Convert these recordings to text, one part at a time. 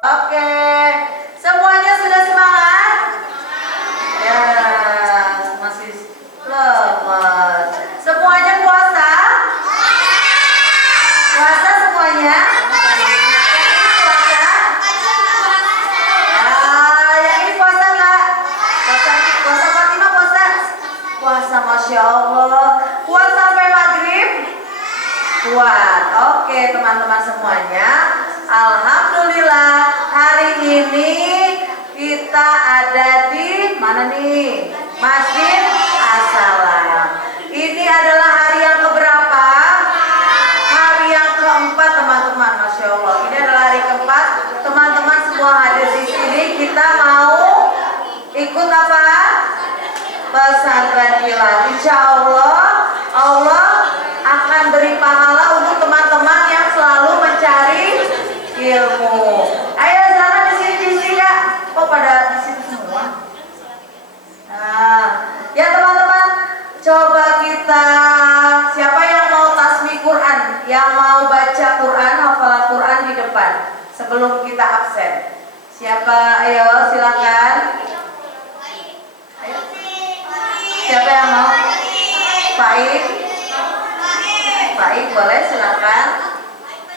Oke, semuanya sudah semangat? Ya, masih lemas. Semuanya puasa? Puasa semuanya? Puasa? Yang ini puasa nggak? Puasa Fatimah puasa? Puasa, Masya Allah. Puasa sampai maghrib? Kuat. Oke, teman-teman semuanya. Alhamdulillah, hari ini kita ada di mana nih? Masjid As-Salam. Ini adalah hari yang keberapa? Hari yang keempat, teman-teman. Masya Allah. Ini adalah hari keempat. Teman-teman semua hadir di sini. Kita mau ikut apa? Pesantren kilat. Insya Allah, Allah akan beri pahala untuk teman-teman yang selalu mencari ilmu. Ayo silakan di sini ya. Kok pada di sini semua? Nah, ya teman-teman, coba kita, siapa yang mau tasmi Quran, yang mau baca Quran, hafalan Quran di depan sebelum kita absen. Siapa? Ayo silakan. Ayo. Siapa yang mau? Baik. Baik, boleh silakan.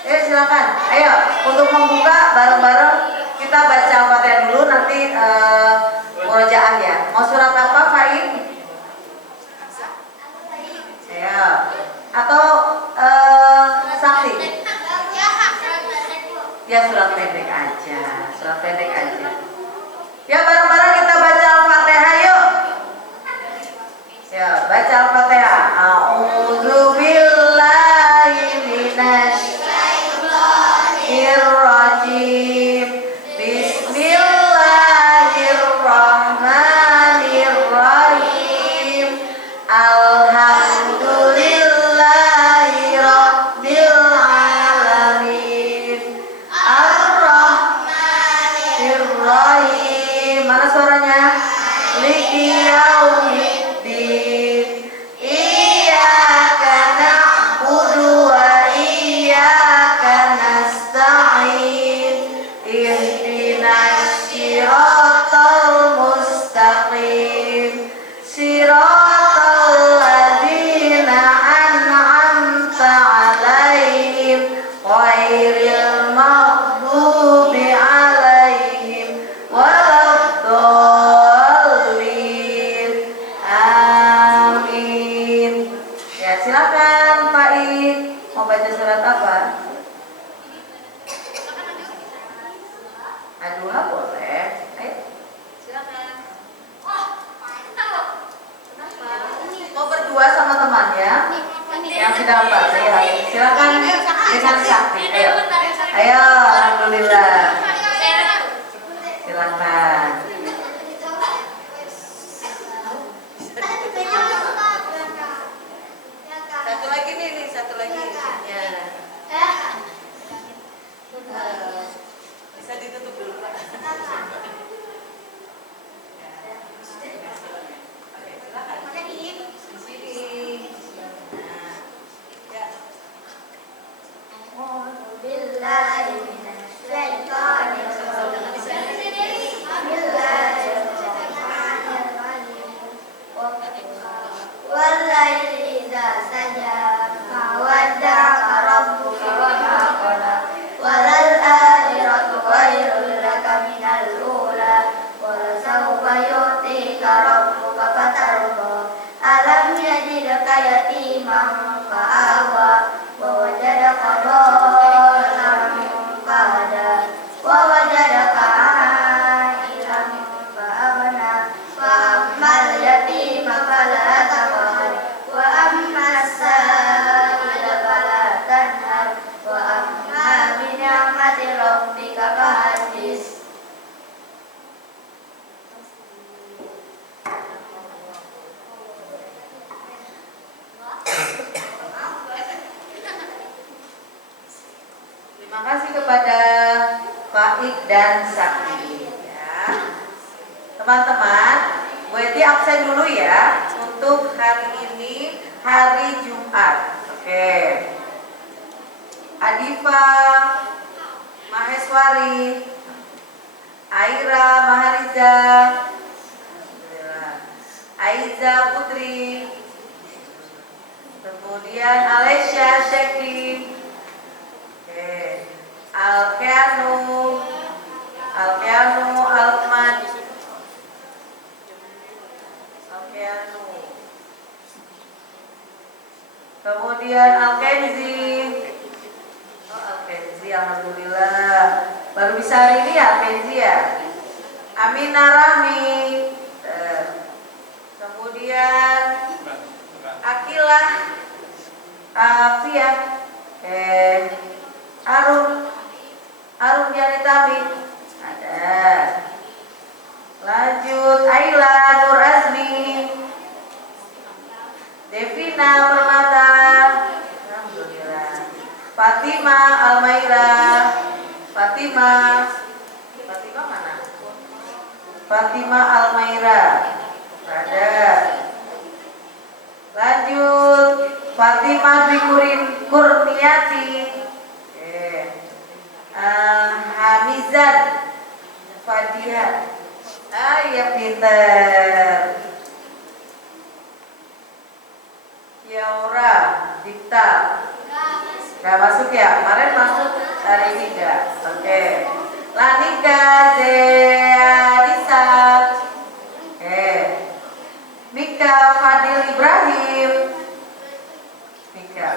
Silakan. Ayo, untuk membuka bareng-bareng kita baca Al-Fatihah dulu, nanti murojaah ya. Mau surat apa, Faik? Ayo. Atau Sakti? Ya surat pendek aja. Surat pendek aja. Ya bareng-bareng kita baca Al-Fatihah yuk. Ya, baca Al-Fatihah. A'udzubillahi minasyaitonirrajim. Bismillahirrahmanirrahim. Alhamdulillahi rabbil alamin. Ar-Rahmanirrahim. Mana suaranya? Maliki yaumiddin. Iyyaka na'budu wa iyyaka nasta'in. Ihdinas siratal mustaqim. Siratal ladzina an'amta 'alaihim ghairil maghdubi 'alaihim waladdallin. Amin. Ya, silakan Pak I. Mau baca surat apa? Aduh, boleh. Ayo. Silakan. Mau berdua sama teman ya? Yang sudah hafal. Ya, silakan dengan Sakti. Ayo. Ayo, alhamdulillah. Silakan. Satu lagi nih, satu lagi. Ya. Bisa ditutup dulu, Pak. Oke, silakan. Di sini. Nah, ya. Billahi minasyaitonir rajim. Bismillahirrahmanirrahim. Wal laili idza saja ma wadda'aka rabbuka wa ma qala. Walal akhiratu khairul laka minal ula. Wa sawfa yu'tika rabbuka fatarda. Alam yajidka yatiman fa'awa. Wa wajadaka dhallan fahada. Wa wajadaka 'ailan fa'aghna. Fa ammal yatima fala taqhar. Wa ammas sa'ila fala tanhar. Wa amma bi ni'mati rabbika fahaddits. Terima kasih kepada Pak Ik dan Sakti ya. Teman-teman, Bu Eti absen dulu ya untuk hari ini, hari Jumat. Oke. Adifa, Maheswari, Aira Mahariza, Aiza Putri, kemudian Alesya Syekhi, Alkeanu Alkman, Alkeanu, kemudian Alkenzi, Alkenzi, alhamdulillah baru bisa hari ini ya Alkenzi ya. Aminah Rahmi, kemudian Akilah Afia, Arum Yanitami ada. Lanjut Aila Nur Azmi, Devina Permata, alhamdulillah. Fatima Almaira, Fatima mana? Fatima Almaira ada. Lanjut Fatima Bikurin Kurniati, Hamizan Fadiha, ya pinter. Yaura Dikta nggak masuk ya, kemarin masuk hari ini enggak. Oke. Lanika Zeadisa, Mika Fadil Ibrahim, Mika.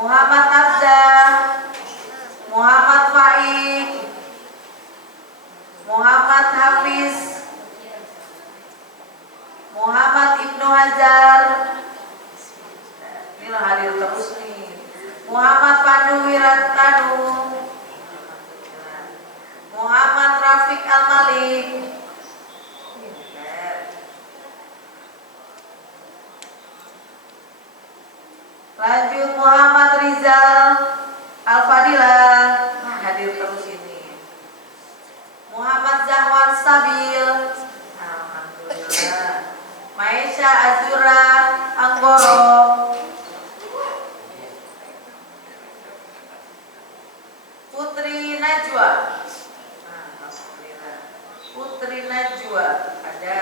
Muhammad Abza, Muhammad Faik, Muhammad Hafiz, Muhammad Ibnu Hajar, inilah hadir terus nih. Muhammad Pandu Wiratanu, Muhammad Rafiq Al-Malik, lanjut Muhammad Rizal Al-Fadilah, hadir terus ini. Muhammad Zahwan Stabil, alhamdulillah. Maesha Azura Anggoro, Putri Najwa, alhamdulillah. Putri Najwa ada.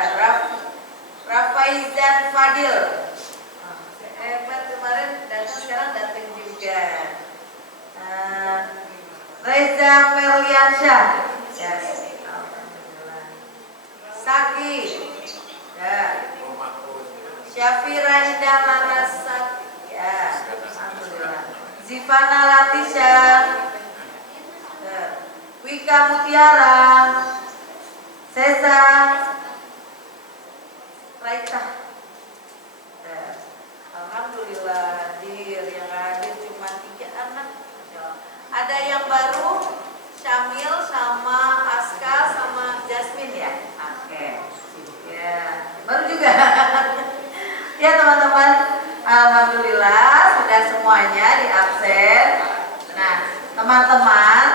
Rafaizan Fadil, hebat kemarin datang, sekarang datang juga. Reza Ferliansyah, yes, alhamdulillah. Saki, ya. Syafira Indah Larasat, ya, alhamdulillah. Zivana Latisha, ya. Wika Mutiara, Sesa Raita, ya. Alhamdulillah hadir, yang hadir cuma 3 anak. Ada yang baru, Syamil sama Aska sama Jasmine ya. Oke. Ya, baru juga. Ya teman-teman, alhamdulillah sudah semuanya di absen. Nah, teman-teman,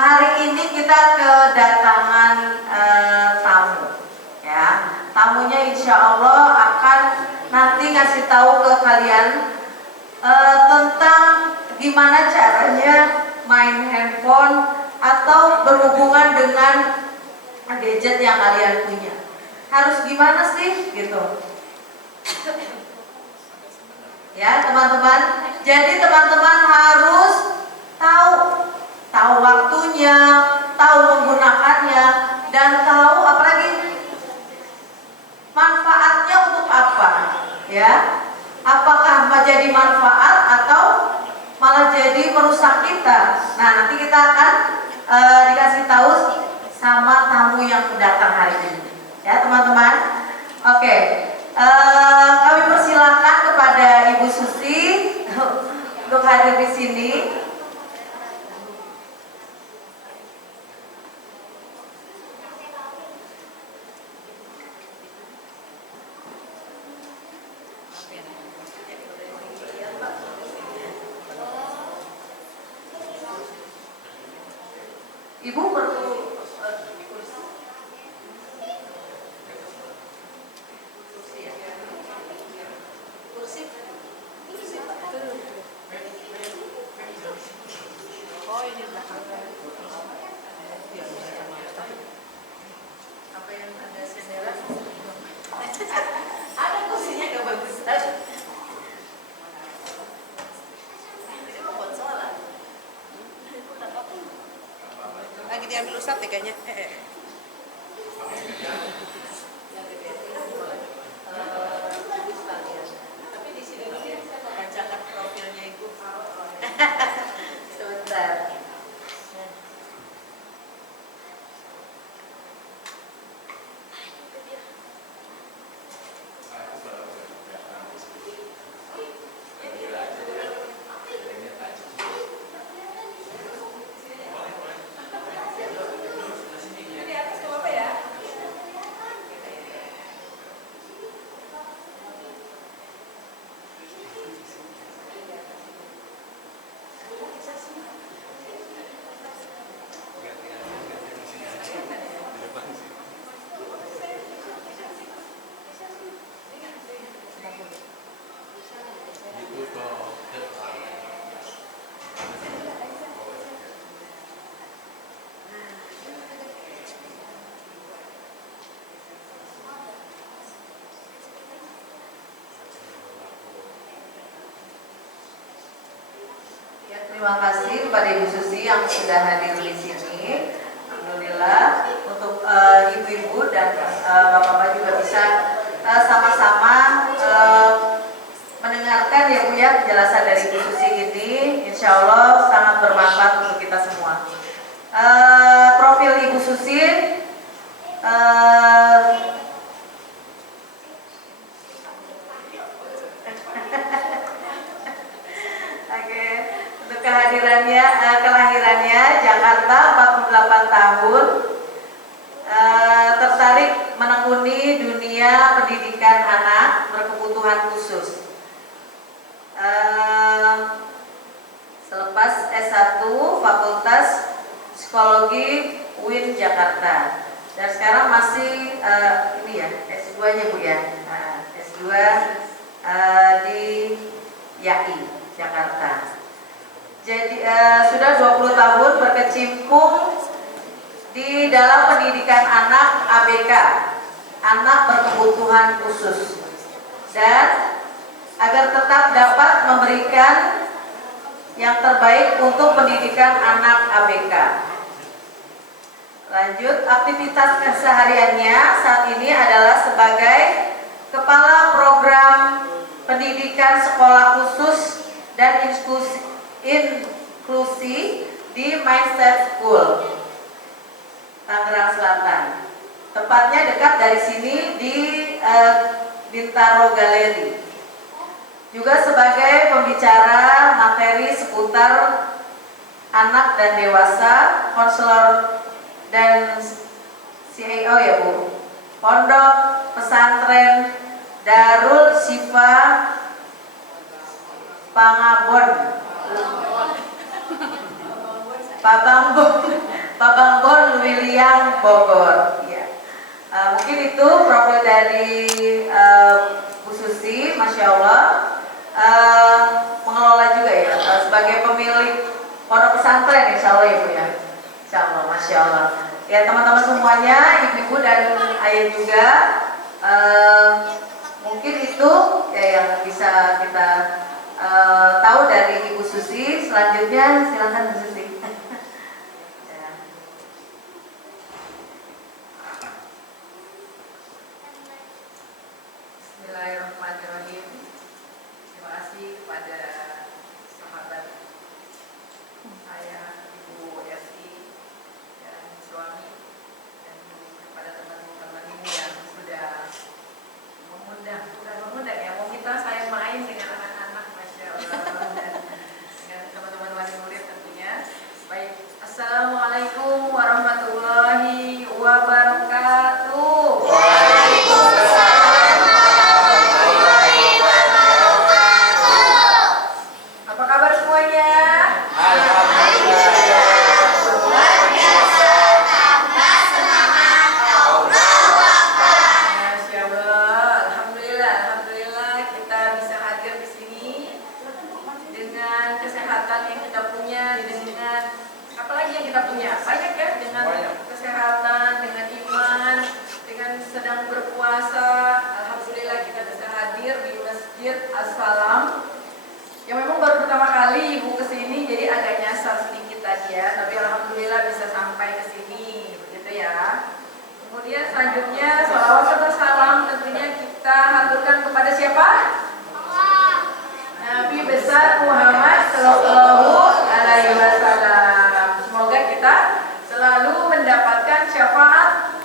hari ini kita kedatangan tamu. Ya, tamunya insya Allah akan nanti ngasih tahu ke kalian tentang gimana caranya main handphone atau berhubungan dengan gadget yang kalian punya. Harus gimana sih gitu. Ya teman-teman, jadi teman-teman harus tahu waktunya, tahu menggunakannya, dan tahu apalagi manfaatnya untuk apa, ya. Apakah menjadi manfaat atau malah jadi merusak kita. Nah, nanti kita akan dikasih tahu sama tamu yang datang hari ini. Ya, teman-teman. Oke. Kami persilakan kepada Ibu Susi untuk hadir di sini. Ibu perlu kursi. diambil Ustadz deh kayaknya. Tapi di sini bacakan profilnya Ibu. Sebentar. Ya, terima kasih kepada Ibu Susi yang sudah hadir di sini. Alhamdulillah untuk ibu-ibu dan bapak-bapak juga bisa sama-sama mendengarkan ya Bu ya penjelasan dari Ibu Susi ini. Insya Allah sangat bermanfaat untuk kita semua. Profil Ibu Susi kelahirannya Jakarta 48 tahun, tertarik menekuni dunia pendidikan anak berkebutuhan khusus. Selepas S1 Fakultas Psikologi UIN Jakarta, dan sekarang masih ini ya S2-nya Bu ya, S2 di YAI Jakarta. Jadi sudah 20 tahun berkecimpung di dalam pendidikan anak ABK, anak berkebutuhan khusus, dan agar tetap dapat memberikan yang terbaik untuk pendidikan anak ABK. Lanjut, aktivitas kesehariannya saat ini adalah sebagai Kepala Program Pendidikan Sekolah Khusus dan Inklusi di Mindset School, Tangerang Selatan. Tempatnya dekat dari sini di Bintaro Galeri. Juga sebagai pembicara materi seputar anak dan dewasa, konselor dan CEO ya Bu. Pondok Pesantren Darul Sifa Pangabon, Pabambon William Bogor. Ya. Mungkin itu profil dari Bu Susi, Masya Allah, mengelola juga ya sebagai pemilik pondok pesantren, Insya Allah ya Bu ya. Insya Allah, Masya Allah. Ya teman-teman semuanya, ibu-ibu dan ayah juga, mungkin itu ya yang bisa kita tahu dari Ibu Susi. Selanjutnya silakan Bu Susi. Ya. Bismillahirrahmanirrahim. Terima kasih kepada sahabat saya Ibu Esi dan suami, dan kepada teman-teman ini yang sudah mengundang ya, mau minta saya main dengan anak-anak, Masya Allah, dan dengan teman-teman wali murid tentunya. selanjutnya salawat serta salam tentunya kita haturkan kepada siapa? Nabi besar Muhammad Sallallahu Alaihi Wasallam. Semoga kita selalu mendapatkan syafaat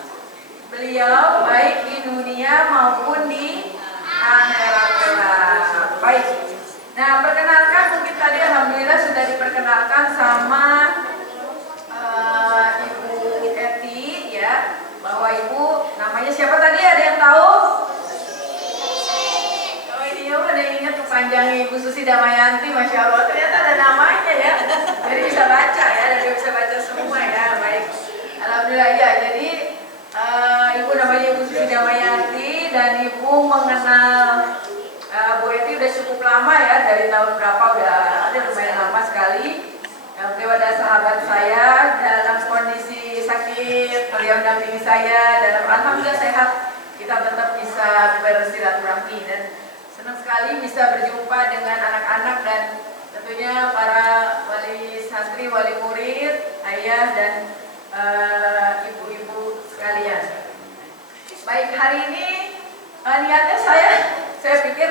beliau baik di dunia maupun di akhirat kelak. Baik. Nah, perkenalkan mungkin tadi alhamdulillah sudah diperkenalkan sama Ibu Eti ya, bahwa Ibu namanya siapa tadi, ada yang tahu? Oh iya, ada yang ingat kepanjangnya Ibu Susi Damayanti, Masya Allah, ternyata ada namanya ya, jadi bisa baca ya, dan bisa baca semua ya. Baik, alhamdulillah ya. Jadi Ibu namanya Ibu Susi Damayanti dan Ibu mengenal Bu Eti udah cukup lama ya, dari tahun berapa, udah ada lumayan lama sekali. Beliau adalah sahabat saya dalam kondisi sakit, beliau mendampingi saya dalam alhamdulillah sehat, kita tetap bisa bersilaturahmi dan senang sekali bisa berjumpa dengan anak-anak dan tentunya para wali santri, wali murid, ayah dan ibu-ibu sekalian. Baik, hari ini niatnya saya pikir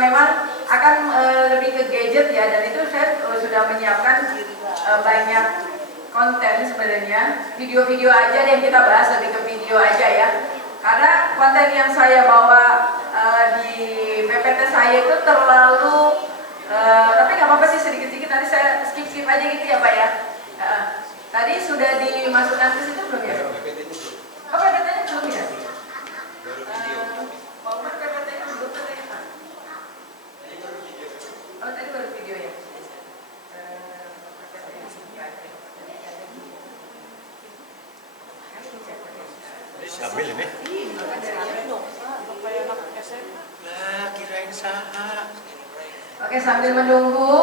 memang akan lebih ke gadget ya, dan itu saya sudah menyiapkan banyak konten sebenarnya, video-video aja yang kita bahas, lebih ke video aja ya, karena konten yang saya bawa di PPT saya itu terlalu tapi nggak apa-apa sih, sedikit-sedikit nanti saya skip aja gitu ya Pak ya. Tadi sudah dimasukkan ke situ belum ya? Oh, PPT-nya belum ya? Oh, tadi baru video ya? Sambil ini. Lah, kirain saha. Oke, sambil menunggu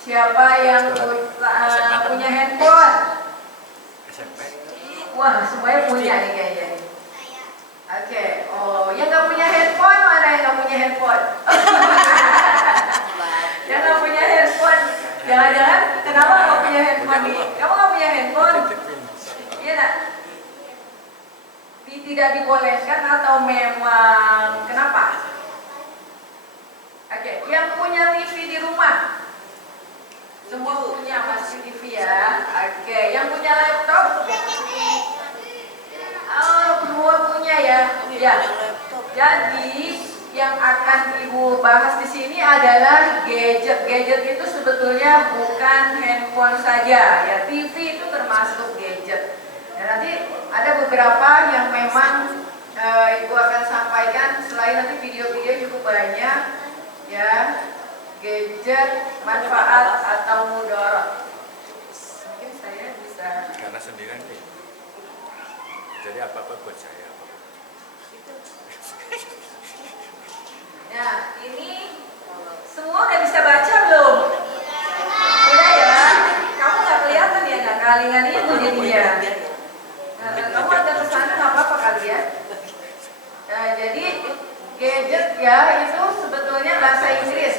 siapa yang punya handphone? SMP. Wah, semuanya punya nih kayaknya nih. Oke, oh yang nggak punya handphone, mana yang nggak punya handphone? Yang nggak punya handphone, jangan-jangan kenapa nggak punya handphone nih? Kamu nggak punya handphone? Iya nak? Tidak dibolehkan atau memang kenapa? Oke, yang punya TV di rumah, semua punya pasti TV ya. Oke, yang punya laptop, oh semua punya ya. Ya. Jadi yang akan Ibu bahas di sini adalah gadget. Gadget itu sebetulnya bukan handphone saja, ya TV itu termasuk gadget. Dan nanti ada beberapa yang memang Ibu akan sampaikan, selain nanti video-video cukup banyak ya, gadget manfaat atau mudarat. Mungkin saya bisa Karena sendirian nih. Jadi apa-apa buat saya. Nah, ini semua udah bisa baca belum? Udah ya? Kamu nggak kelihatan ya, nggak kalingan itu jadinya. Kamu ada kesana nggak apa-apa kali ya? Nah, jadi gadget ya itu sebetulnya bahasa Inggris.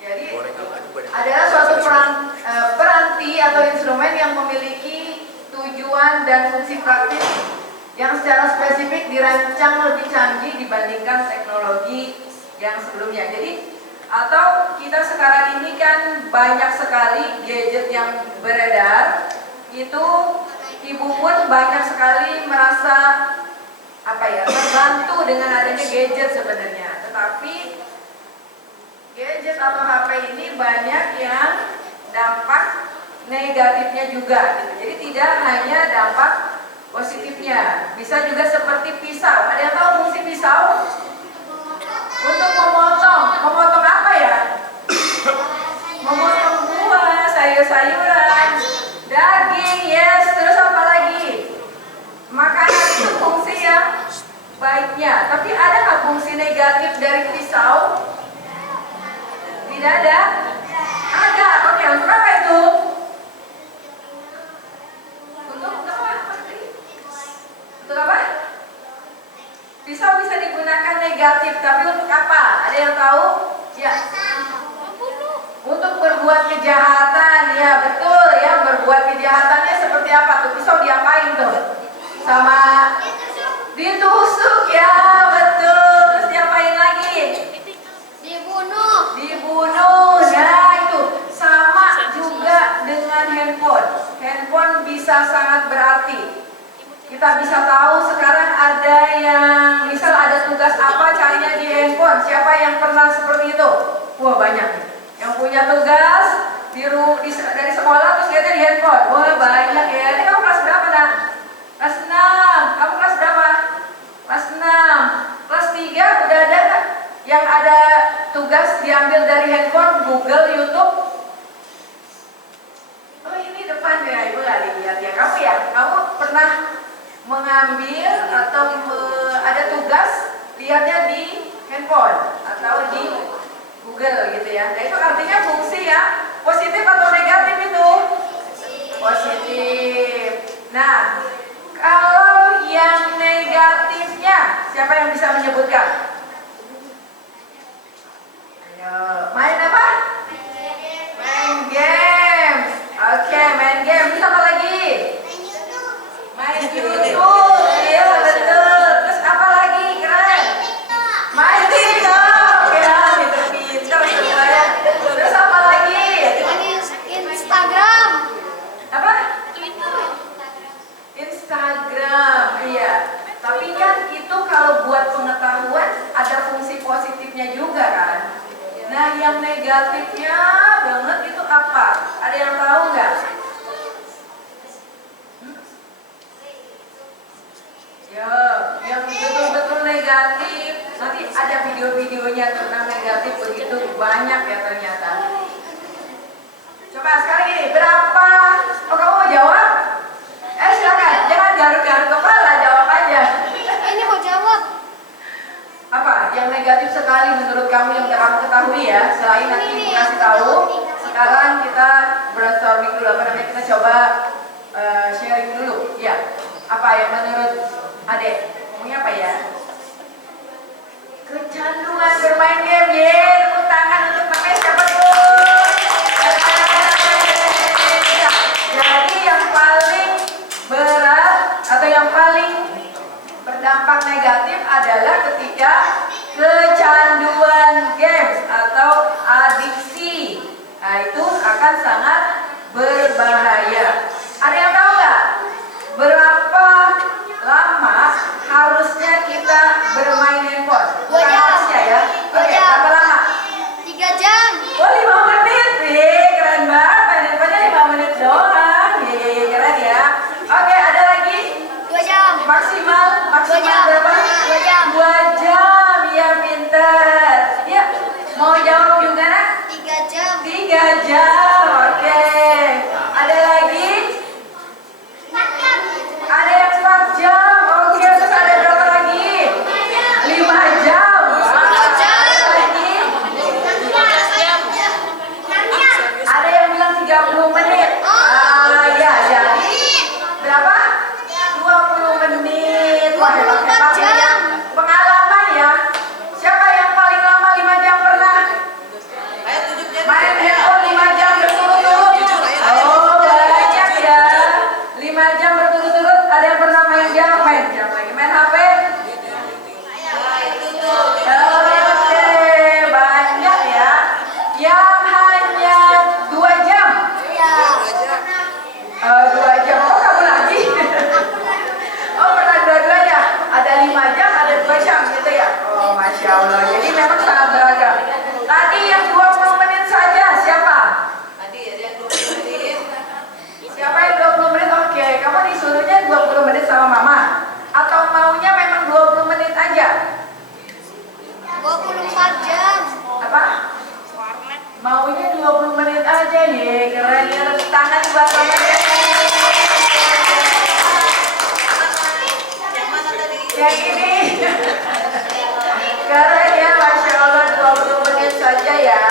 Jadi adalah suatu peranti atau instrumen yang memiliki tujuan dan fungsi praktis yang secara spesifik dirancang lebih canggih dibandingkan teknologi yang sebelumnya. Jadi atau kita sekarang ini kan banyak sekali gadget yang beredar, itu Ibu pun banyak sekali merasa terbantu dengan adanya gadget sebenarnya. Tetapi gadget atau HP ini banyak yang dampak negatifnya juga gitu. Jadi tidak hanya dampak positifnya, bisa juga seperti pisau. Ada yang tahu fungsi pisau? Untuk memotong apa ya? Memotong buah, sayur-sayuran, daging, yes, terus apa lagi? Makanan itu fungsi yang baiknya. Tapi ada nggak fungsi negatif dari pisau? Tidak ada? Ada. Oke, untuk apa itu? Untuk apa? Untuk apa? Pisau bisa digunakan negatif, tapi untuk apa? Ada yang tahu? Ya. Untuk berbuat kejahatan, ya betul ya. Berbuat kejahatannya seperti apa tuh? Pisau diapain tuh? Sama ditusuk ya, betul. Terus diapain lagi? Dibunuh. Dibunuh. Nah itu sama juga dengan handphone. Handphone bisa sangat berarti. Kita bisa tahu sekarang ada yang misal ada tugas apa carinya di handphone. Siapa yang pernah seperti itu? Wah banyak nih. Yang punya tugas dari sekolah terus lihatnya di handphone. Wah banyak ya. Ini kamu kelas berapa nak? Kelas 6. Kamu kelas berapa? Kelas 6. Kelas 3 udah ada nggak? Yang ada tugas diambil dari handphone, Google, YouTube. Oh ini depan ya, ibu nggak lihat ya. Kamu pernah mengambil atau ada tugas lihatnya di handphone atau di Google gitu ya. Nah itu artinya fungsi ya, positif atau negatif itu? Positif. Nah kalau yang negatifnya siapa yang bisa menyebutkan? Main apa? Main games. Oke, main games. Terus apa lagi? Main YouTube. Iya, betul. Terus apa lagi? Keren. Main TikTok. Ya, pinter semuanya. Terus apa lagi? Instagram. Apa? Instagram. Iya. Tapi kan itu kalau buat pengetahuan ada fungsi positifnya juga kan? Nah, yang negatifnya banget itu apa? Ada yang tahu nggak? Ya, yang betul-betul negatif. Nanti ada video-videonya tentang negatif begitu banyak ya ternyata. Coba sekarang ini berapa? Oh kamu mau jawab? Silakan, jangan garuk-garuk kepala, jawab aja. Ini mau jawab. Apa yang negatif sekali menurut kamu yang kamu ketahui ya? Selain nanti ibu kasih tahu, sekarang kita brainstorming dulu, kita coba sharing dulu ya. Apa yang menurut adek? Ngomongnya apa ya? Kecanduan bermain game. Tepuk tangan untuk pakai siapa tuh? Jadi yang paling berat atau yang paling berdampak negatif adalah ketika kecanduan games atau adiksi. Nah itu akan sangat berbahaya. Ada yang tahu nggak berapa lama harusnya kita bermain handphone? Bukan harusnya ya. Oke, berapa lama? 3 jam. Oh 5 menit. Keren banget. Main handphonenya 5 menit doang. Keren ya. Oke, ada lagi? 2 jam. Maksimal 2 jam. berapa? 2 jam. 2 jam. Ya pinter. Ya, mau jawab juga nak? 3 jam. 3 jam. Oke. Ada lagi? 4 jam. Ada yang 4 jam. Oke, terus ada berapa lagi? 5 jam. Ada lagi? Ada yang bilang 30 menit. Ya, jadi berapa? 20 menit. Wah, hebat-hebat ya. Pengalaman ya. Siapa yang paling lama 5 jam pernah? Main handphone 5 jam berturut-turut. Oh, banyak ya. 5 jam berturut-turut. Ada yang pernah main jam lagi. Main HP? Oke, banyak ya. Yang hanya 2 jam. 2 jam. Oh, kamu lagi? Oh, pernah dua-duanya. Ada 5 jam, ada 2 jam gitu ya. Oh, Masya Allah. Jadi memang sangat beragam. Tadi yang 20 menit saja, siapa? Siapa yang 20 menit? Oke, kamu disuruhnya 20 menit sama mama? Atau maunya memang 20 menit aja? 24 jam. Apa? Maunya 20 menit aja nih. Keren ya, tepuk tangan buat teman-teman. Yang ini keren ya, Masya Allah, 20 menit saja ya.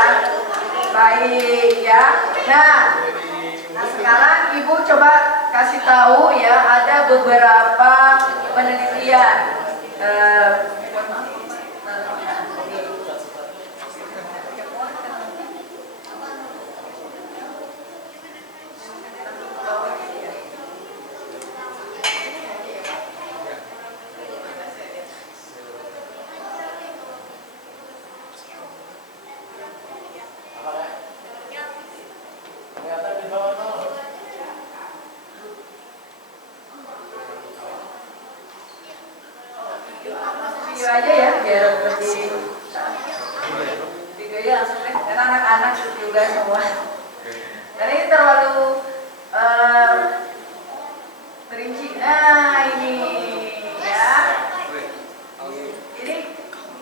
Baik ya. Nah sekarang ibu coba kasih tahu ya, ada beberapa penelitian. video aja ya biar lebih videonya langsung deh karena anak-anak juga semua. Dan ini terlalu terinci. Nah ini ya. Ini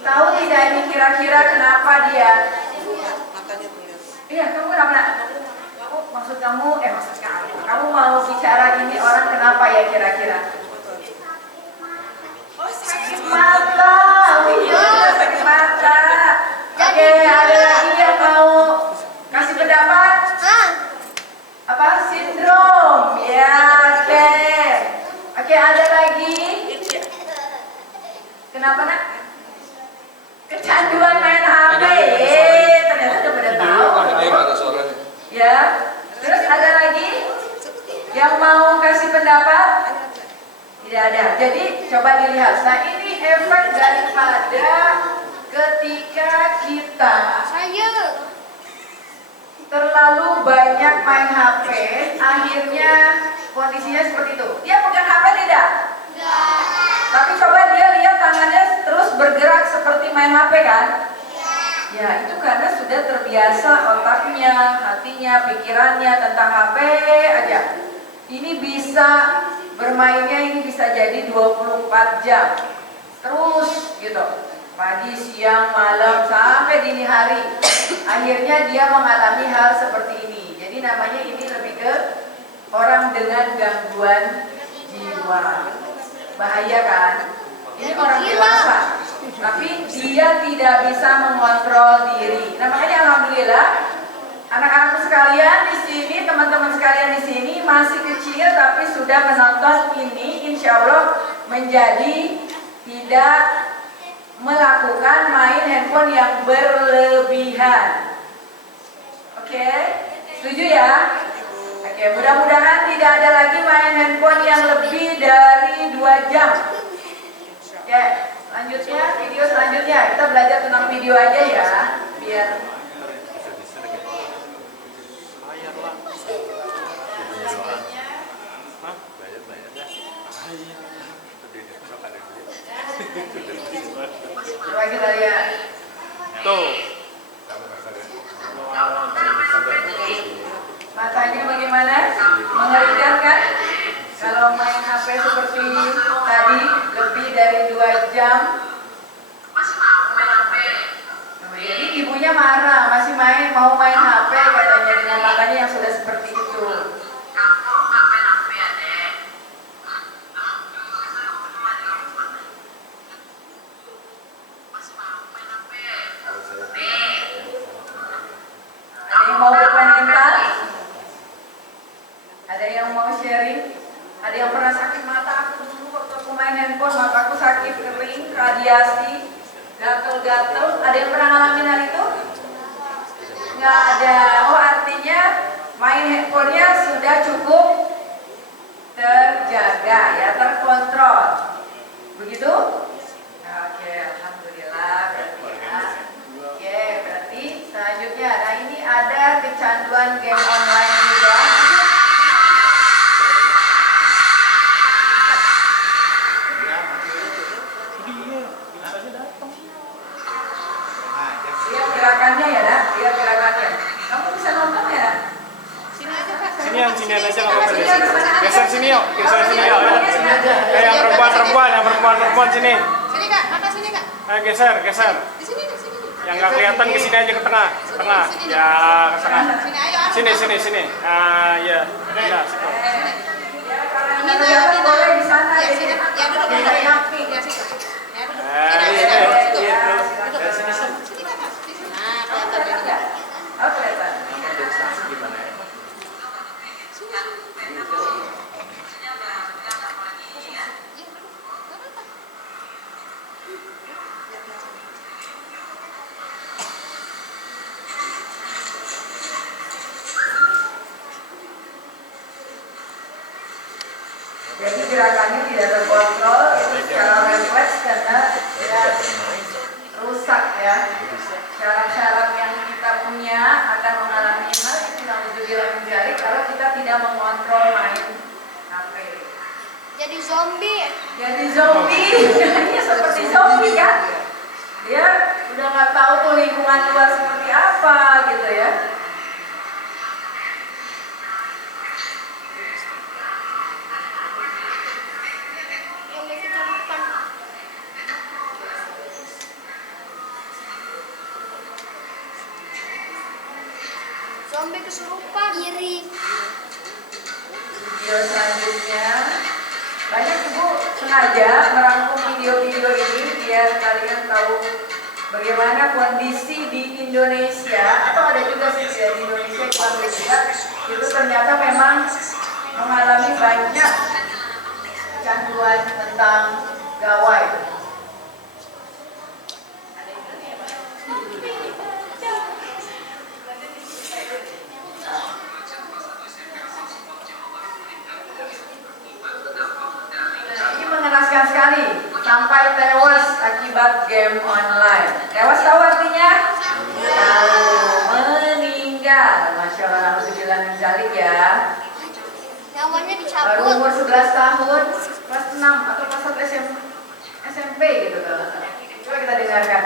tahu tidak ini kira-kira kenapa dia? Iya, kamu kenapa? Maksud kamu mau bicara ini orang kenapa ya kira-kira? Sakit mata, sakit mata. Oke, ada lagi yang mau kasih pendapat? Apa? Sindrom, ya, oke. Oke, ada lagi? Kenapa nak? Kecanduan main HP. Ternyata udah pada tahu. Ya. Terus ada lagi yang mau kasih pendapat? Tidak ada. Jadi coba dilihat. Nah ini efek daripada ketika kita terlalu banyak main HP, akhirnya kondisinya seperti itu. Dia pegang HP tidak? Tapi coba dia lihat tangannya terus bergerak seperti main HP kan? Ya itu karena sudah terbiasa otaknya, hatinya, pikirannya tentang HP aja. Ini bisa bermainnya ini bisa jadi 24 jam terus gitu, pagi, siang, malam sampai dini hari. Akhirnya dia mengalami hal seperti ini. Jadi namanya ini lebih ke orang dengan gangguan jiwa. Bahaya kan? Ini orang dewasa, tapi dia tidak bisa mengontrol diri. Nah makanya alhamdulillah anak-anakku sekalian di sini, teman-teman sekalian di sini masih kecil tapi sudah menonton ini, insya Allah menjadi tidak melakukan main handphone yang berlebihan. Oke, setuju ya? Oke, mudah-mudahan tidak ada lagi main handphone yang lebih dari 2 jam. Oke, selanjutnya video selanjutnya kita belajar tentang video aja ya, biar coba kita lihat. Tuh. Matanya bagaimana? Mengerikan kan? Kalau main HP seperti tadi lebih dari 2 jam. Jadi ibunya marah, masih mau main HP katanya dengan matanya yang sudah seperti itu. Ada yang mau berkomentar? Ada yang mau sharing? Ada yang pernah sakit mata? Aku dulu waktu aku main handphone mataku sakit, kering, radiasi, gatel-gatel. Ada yang pernah ngalamin hal itu? Nggak ada. Oh artinya main handphonenya sudah cukup terjaga ya, terkontrol. Begitu? Oke, alhamdulillah. Oke, berarti selanjutnya. Nah ini ada kecanduan game online juga. Lihat gerakannya ya, Dak. Lihat gerakannya. Kamu bisa nonton ya? Sini aja nggak apa-apa. Geser sini yuk, geser sini yuk. Yang perempuan sini. Sini kak, kakak sini kak. Ayo geser. Di sini. Yang nggak kelihatan ke sini aja ke tengah. Ya ke tengah. Sini ayo. Sini. Ah ya. Nah, situ. Ini tuh boleh di sana. Ya sini. Ya duduk. Tidak nyapi. Ya situ. Ya duduk. Gitu. Sini kakak. Nah, kelihatan ya. Oh kelihatan. Gimana ya? Jadi gerakannya tidak terkontrol itu secara refleks karena ya rusak ya. Syarat-syarat yang kita punya akan mengalami hal itu naudzubillah min dzalik kalau kita tidak mengontrol main HP. Jadi zombie. Jadi zombie, jadinya seperti zombie kan? Ya, udah nggak tahu tuh lingkungan luar seperti apa gitu ya. Zombie kecamatan. Zombie kesurupan. Iri. Video selanjutnya, banyak ibu sengaja merangkum video-video ini biar kalian tahu bagaimana kondisi di Indonesia, atau ada juga sih ya, di Indonesia di Amerika itu ternyata memang mengalami banyak kecanduan tentang gawai. Ini mengenaskan sekali, sampai tewas akibat game online. Tewas tahu artinya? Tahu, meninggal. Masya Allah, alhamdulillah min dzalik ya. Nyawanya Baru dicabut. umur 11 tahun, kelas 6 atau kelas 1 SMP gitu kalau nggak salah. Coba kita dengarkan.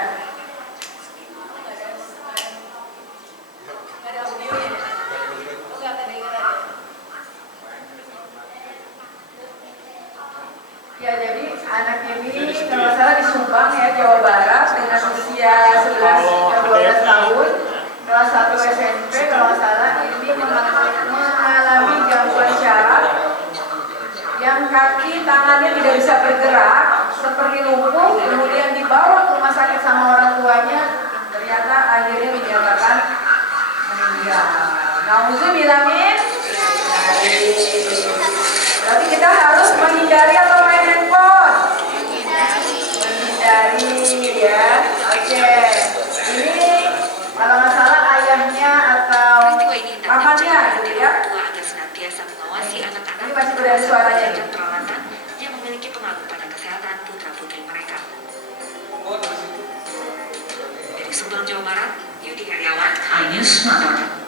Ya, jadi anak ini kalau nggak salah di Subang ya, Jawa Barat, dengan usia 11 atau 12 tahun, kelas 1 SMP kalau nggak salah, ini mengalami gangguan syaraf yang kaki tangannya tidak bisa bergerak, seperti lumpuh, kemudian dibawa ke rumah sakit sama orang tuanya, ternyata akhirnya dinyatakan meninggal. Nauzubillah min dzalik. Berarti kita harus menghindari atau main handphone? Menghindari ya. Oke. Ini kalau nggak salah ayahnya atau pamannya gitu ya. Agar senantiasa mengawasi anak-anak Ini masih berada suaranya nih. dan peralatan yang memiliki pengaruh pada kesehatan putra-putri mereka. Dari Subang, Jawa Barat, Yudi Heriawan, iNews melaporkan.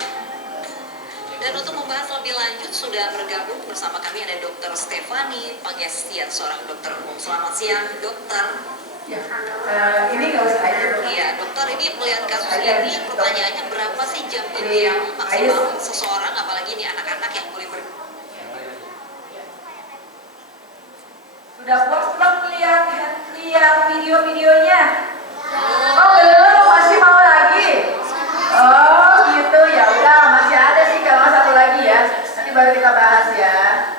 Dan untuk membahas lebih lanjut sudah bergabung bersama kami ada Dr. Stefani Pangestian, seorang dokter umum. Selamat siang, dokter. Ya. Ini nggak usah aja dong. Iya, dokter, ini melihat kasus ini pertanyaannya berapa sih jam ideal maksimal seseorang, apalagi ini anak-anak yang boleh Sudah puas belum lihat video-videonya? Oh belum, masih mau lagi? Oh gitu, ya udah masih ada sih kalau satu lagi ya. Nanti baru kita bahas ya.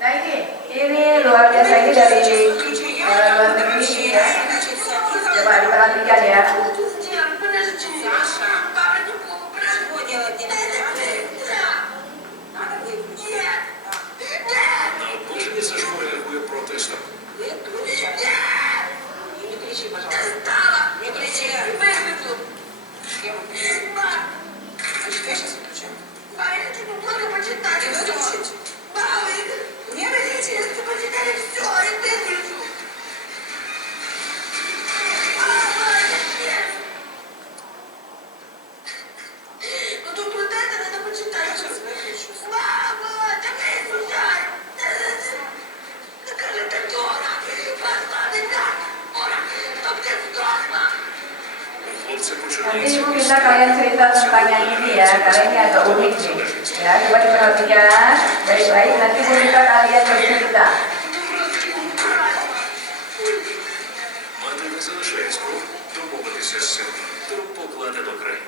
Nah ini luar biasa, ini dari luar negeri ya. Coba diperhatikan ya. Обложение со школьных протестов. Не кричи, пожалуйста. Не кричи. А что я сейчас выключу? Много почитать. Не выключить. Не выключить. Если почитали все, и ты выключу. Ну тут вот это надо почитать. Сейчас выключу. Мама, давай слушай. Какая ты дура. Послали так. Дура. Чтоб ты сдохла. Nanti ibu minta kalian cerita tentang yang ini ya, karena ini agak unik nih. Ya, coba diperhatikan baik-baik. Nanti ibu minta kalian bercerita. Мати не залишає спроб домовитися з сином, то покладе до краю.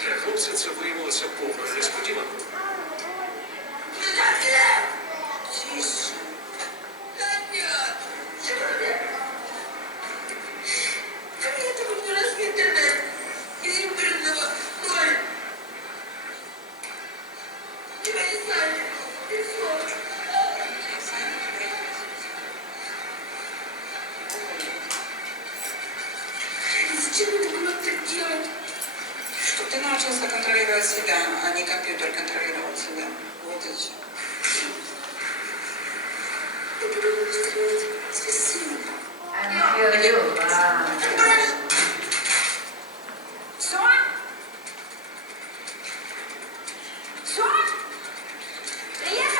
Для хлопця це виявилося повною несподіванкою. Тише. Это вот не раз в интернет. Из импринтного ноль. Тебя не знали. И все. Зачем это было так делать? Чтобы ты научился контролировать себя, а не компьютер контролировать себя. Вот и все. Я буду сделать. Спасибо. Все? Все? Приехали?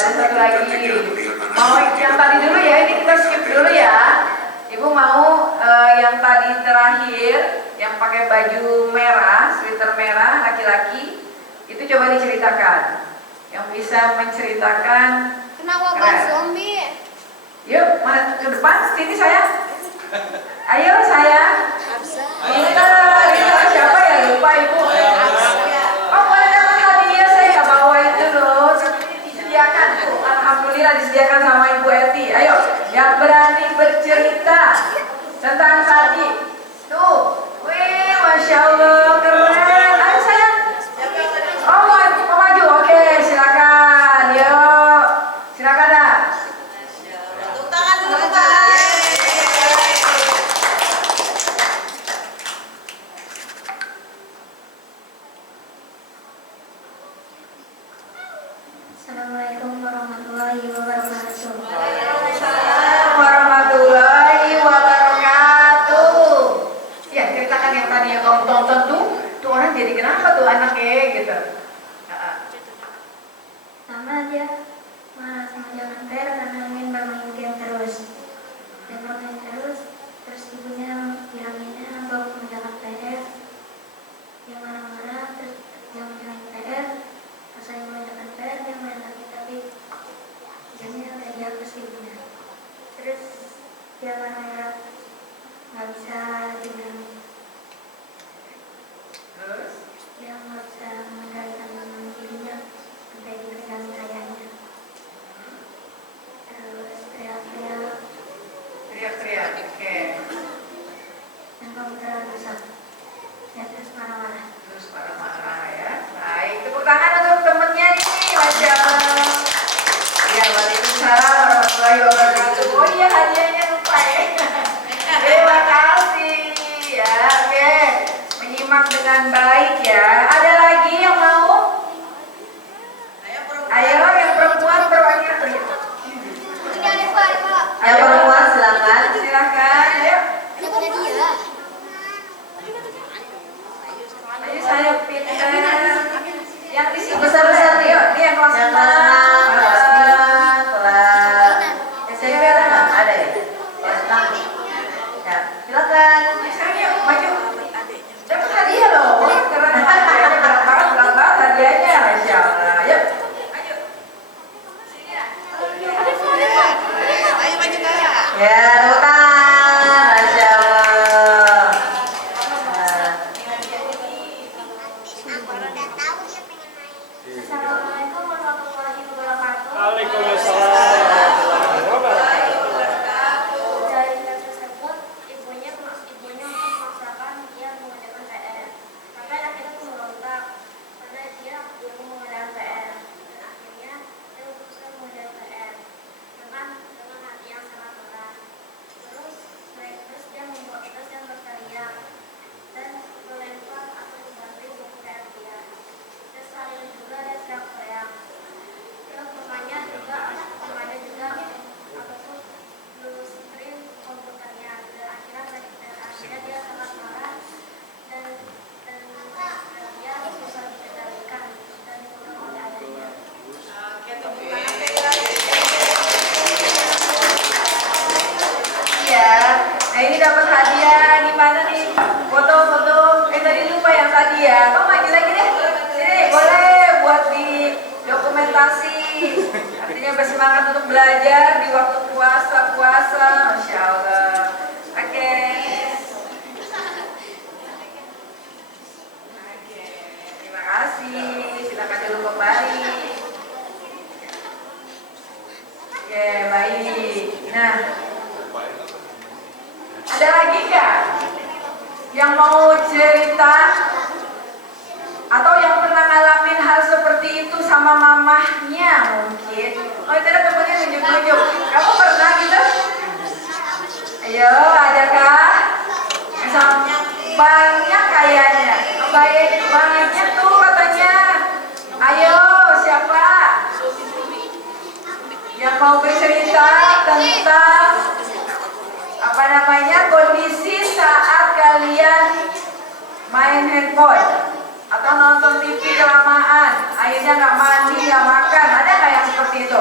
ada satu lagi. Mau yang tadi dulu ya, ini kita skip dulu ya. Ibu mau yang tadi terakhir, yang pakai baju merah, sweater merah, laki-laki, itu coba diceritakan. Yang bisa menceritakan. Kenapa Bang Zombie? Yuk, mana ke depan, sini saya. Ayo saya. Kita siapa ya, lupa ibu. Oh, boleh dapat hadiah, saya nggak bawa itu loh. Disediakan tuh, alhamdulillah disediakan sama Ibu Eti. Ayo, yang berani bercerita tentang tadi. Tuh, wih, masya Allah, keren. Ayo sayang. Oh, mau maju, oke, silakan. Yuk, silakan dah. Tepuk tangan dulu, Pak. Assalamualaikum warahmatullahi wabarakatuh. Waalaikumsalam warahmatullahi wabarakatuh. Ya, ceritakan yang tadi yang kamu tonton tuh orang jadi kenapa tuh anaknya gitu. Sama dia marah sama jangan fair karena ingin bermain game terus. Dan bermain terus ibunya bilanginnya bawa menjaga PR. Dia marah-marah terus dia menjaga PR. Pas saya menjaga PR dia main lagi tapi jamnya udah dihapus ibunya. Terus dia marah-marah nggak bisa dibilangin. Terus Dia nggak bisa mengendalikan dirinya sampai dipegangin ayahnya. Terus teriak-teriak teriak-teriak. Oke. dan komputer rusak. Ya terus marah-marah. Terus marah-marah ya. Baik, tepuk tangan untuk temennya nih, Masya Allah. Ya, waalaikumsalam warahmatullahi wabarakatuh. Oh iya, hadiahnya lupa ya. Terima kasih ya, oke. Menyimak dengan baik ya. Ada lagi yang mau? Ayo, yang perempuan perwakilan. Ini ada Pak. Ayo perempuan, silakan. Silakan, ayo. Ini punya dia. Ayo saya pindah. Yang di sini besar-besar nih, yuk. Ini yang kelas 6. Kelas SMP ada nggak? Ada ya? Kelas 6. Ya, silakan. Sekarang yuk, maju. Dapat hadiah loh. Keren hadiahnya, berat banget hadiahnya. Masya Allah. Yuk. Maju. Sini ya. Ayo maju Kak. Ya, tepuk tangan. Masya Allah. Nah. Assalamualaikum warahmatullahi wabarakatuh. Waalaikumsalam. Dari tes tersebut, ibunya memaksakan dia mengerjakan PR. Sampai akhirnya aku memberontak karena dia belum mengerjakan PR. Dan akhirnya dia memutuskan mengerjakan PR dengan hati yang sangat berat. Terus dia berteriak dan melempar atau membantu buku PR dia. Dan selain itu juga dia teriak-teriak. Terus temannya juga ataupun belum screen komputernya dan akhirnya dia sangat marah dan dia susah dikendalikan dan dibunuh oleh ayahnya. Oke, tepuk tangan sekali lagi. Iya. Nah, ini dapat hadiah di mana nih? Foto-foto. Tadi lupa yang tadi ya. Kau maju lagi deh. Sini, boleh buat di dokumentasi. Artinya bersemangat untuk belajar di waktu puasa. Masya Allah. Oke. Terima kasih. Silakan dulu kembali. Oke, baik. Nah, ada lagi nggak yang mau cerita atau yang pernah ngalamin hal seperti itu sama mamahnya mungkin? Oh, itu ada temennya nunjuk-nunjuk. Kamu pernah gitu? Ayo, adakah? Banyak kayaknya. Banyak tuh katanya. Ayo, siapa yang mau bercerita tentang kondisi saat kalian main handphone atau nonton TV kelamaan, akhirnya nggak mandi, nggak makan, ada nggak yang seperti itu?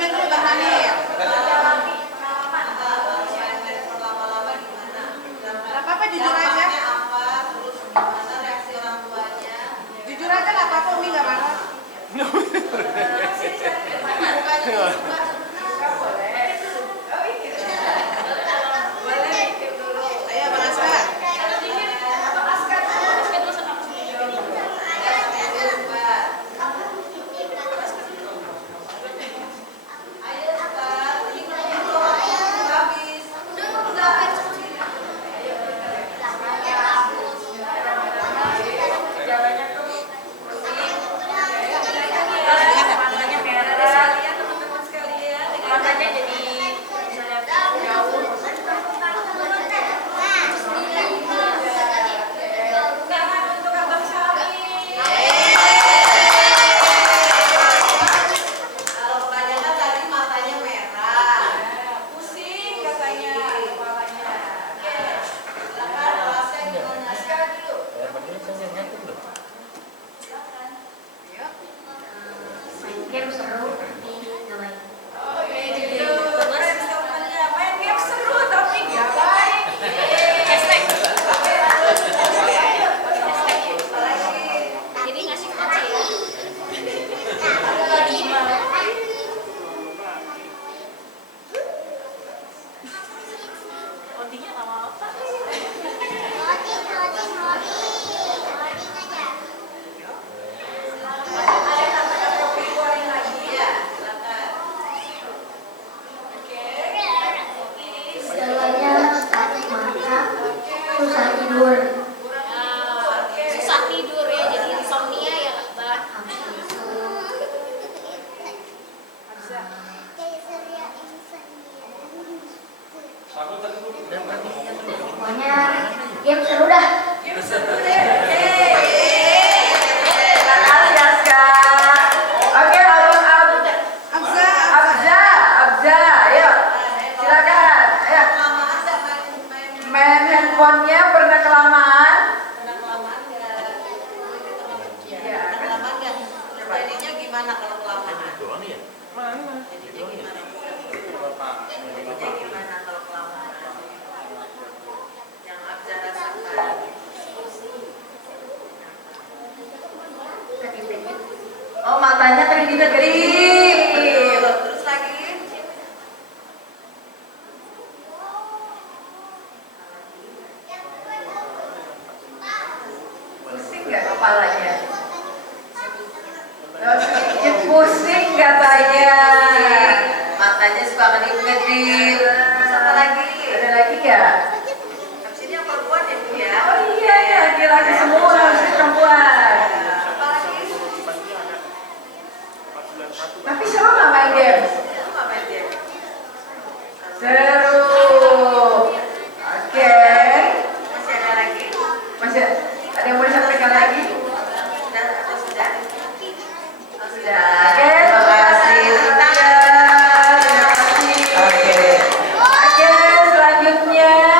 Hamil dulu, Bang Hamil. Gak apa-apa, jujur aja. Jujur aja, gak apa-apa, Umi gak marah. Ayo, Bang Aska. Game seru tapi nggak baik. Jadi ngasih kunci ya. Kontinya nama apa? Istilahnya sakit mata, susah tidur. Susah tidur ya, jadi insomnia ya, Mbak. Pokoknya game seru dah. Oke, Abza, ayo. Silakan. Ayo. Main handphonenya pernah kelamaan? Iya. Jadinya gimana kalau kelamaan? Mana? Jadinya gimana? Bapak. Jadinya gimana kalau kelamaan? Yang Abza rasakan. Oh, matanya kedip-kedip. Terus lagi? Pusing nggak kepalanya? Oh, sedikit pusing katanya. Matanya suka kedip-kedip. Terus apa lagi? Ada lagi ya? Habis ini yang perempuan ya, Bu ya? Oh iya ya, laki-laki semua harus perempuan. Apa lagi? Tapi seru nggak main game? Itu nggak main game. Seru. Oke. Masih ada lagi? Masih ada yang mau disampaikan lagi? Sudah atau sudah? Oh, Sudah. Oke, terima kasih. Terima kasih. Oke. Oke, selanjutnya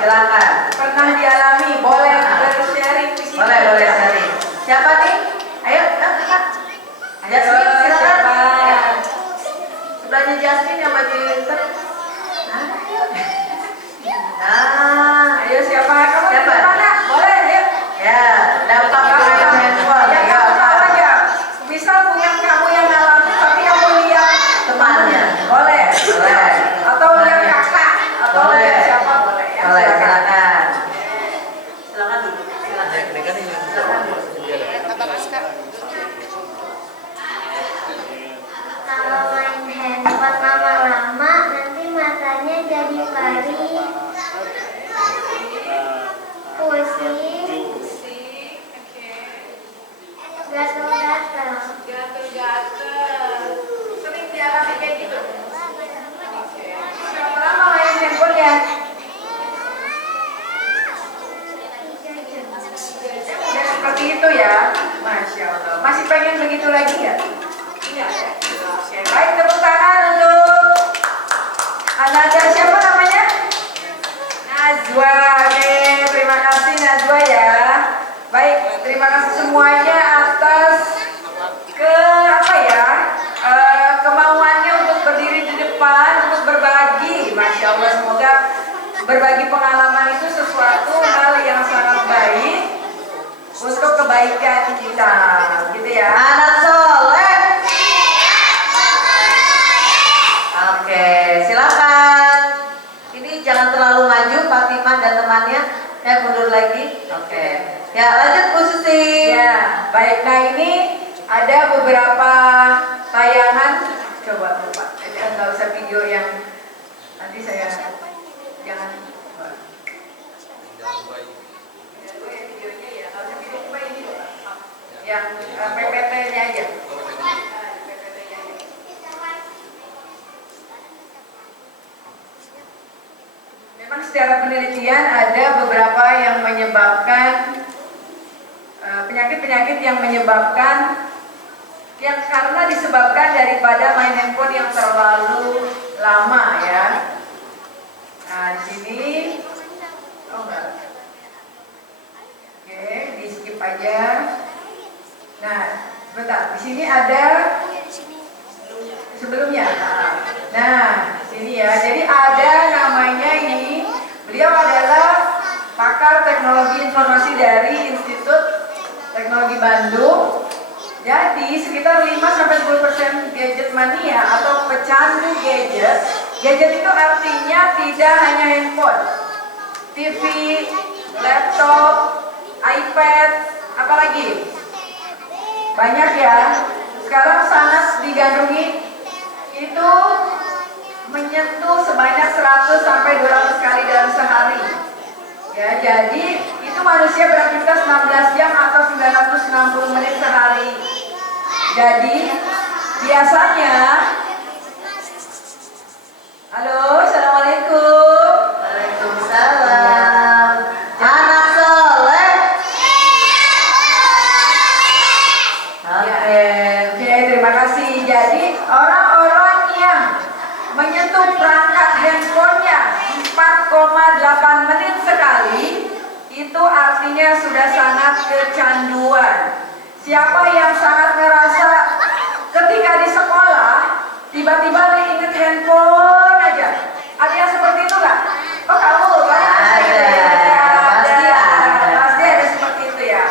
silakan. Pernah dialami, boleh bersharing di sini. Boleh sharing. Siapa nih? Ayo, Kak. Jasmine, silakan. Sebelahnya Jasmine yang baju hitam. Nah, Ayo siapa? Kamu Siapa? di mana? Boleh, ayo. ya, dampak dari handphone. Ya, Ya, kamu tahu Pak. aja. Misal punya kamu yang ngalamin, tapi kamu lihat Temannya. boleh. Boleh. Atau lihat kakak, atau Boleh. lihat siapa boleh. Ya, Boleh, silakan. silakan. Silakan dulu. Silakan. Abang Aska. Kalau main handphone lama-lama nanti matanya jadi perih, pusing, gatel-gatel. Gatel-gatel. Sering dialami kayak gitu. Berapa lama main handphone ya? 3 jam. Udah seperti itu ya, Masya Allah. Masih pengen begitu lagi ya? Iya. Oke, baik, tepuk tangan untuk Ananda, siapa namanya? Najwa. Oke, terima kasih Najwa ya. Baik, terima kasih semuanya atas kemauannya untuk berdiri di depan untuk berbagi. Masya Allah, semoga berbagi pengalaman itu sesuatu hal yang sangat baik untuk kebaikan kita, gitu ya. Anak soleh. Oke, silakan. Ini jangan terlalu maju, Fatimah dan temannya. Ya, mundur lagi. Oke. Ya, lanjut Bu Susi. Ya, baik. Nah, ini ada beberapa tayangan. Coba Pak, nggak usah video yang nanti saya jangan. Videonya ya, nggak usah video, coba ini yang PPT-nya aja. PPT-nya aja. Memang secara penelitian ada beberapa yang menyebabkan penyakit-penyakit yang menyebabkan yang karena disebabkan daripada main handphone yang terlalu lama ya. Nah, di sini oh enggak. Oke, di skip aja. Nah, sebentar. Di sini ada sebelumnya. Nah, sini ya. Jadi ada namanya ini. Beliau adalah pakar teknologi informasi dari Institut Teknologi Bandung. Jadi sekitar 5-10% gadget mania atau pecandu gadget. Gadget itu artinya tidak hanya handphone, TV, laptop, iPad, apalagi banyak ya. Sekarang sangat digandrungi itu menyentuh sebanyak 100 sampai 200 kali dalam sehari. Ya, jadi itu manusia beraktivitas 16 jam atau 960 menit sehari. Jadi biasanya, halo, assalamualaikum. Waalaikumsalam. Anak soleh. Oke. Oke, terima kasih. Jadi orang-orang yang menyentuh perangkat handphonenya 4,8 menit sekali, itu artinya sudah sangat kecanduan. Siapa yang sangat ngerasa ketika di sekolah tiba-tiba diinget handphone aja? Ada yang seperti itu nggak? Oh, kamu Pasti ada. Pasti ada seperti itu ya.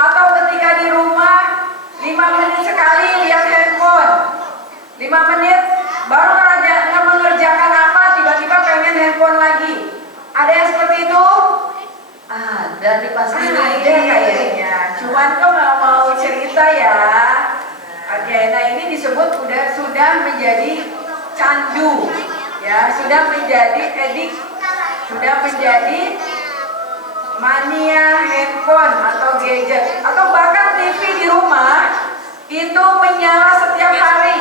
Atau ketika di rumah 5 menit sekali lihat handphone, 5 menit baru mengerjakan apa tiba-tiba pengen handphone lagi. Ada yang seperti itu? Ada nih pasti. Ada kayaknya. Cuman kok nggak mau cerita ya. Oke, nah ini disebut sudah menjadi candu, ya, sudah menjadi edik, sudah menjadi mania handphone atau gadget, atau bahkan TV di rumah itu menyala setiap hari.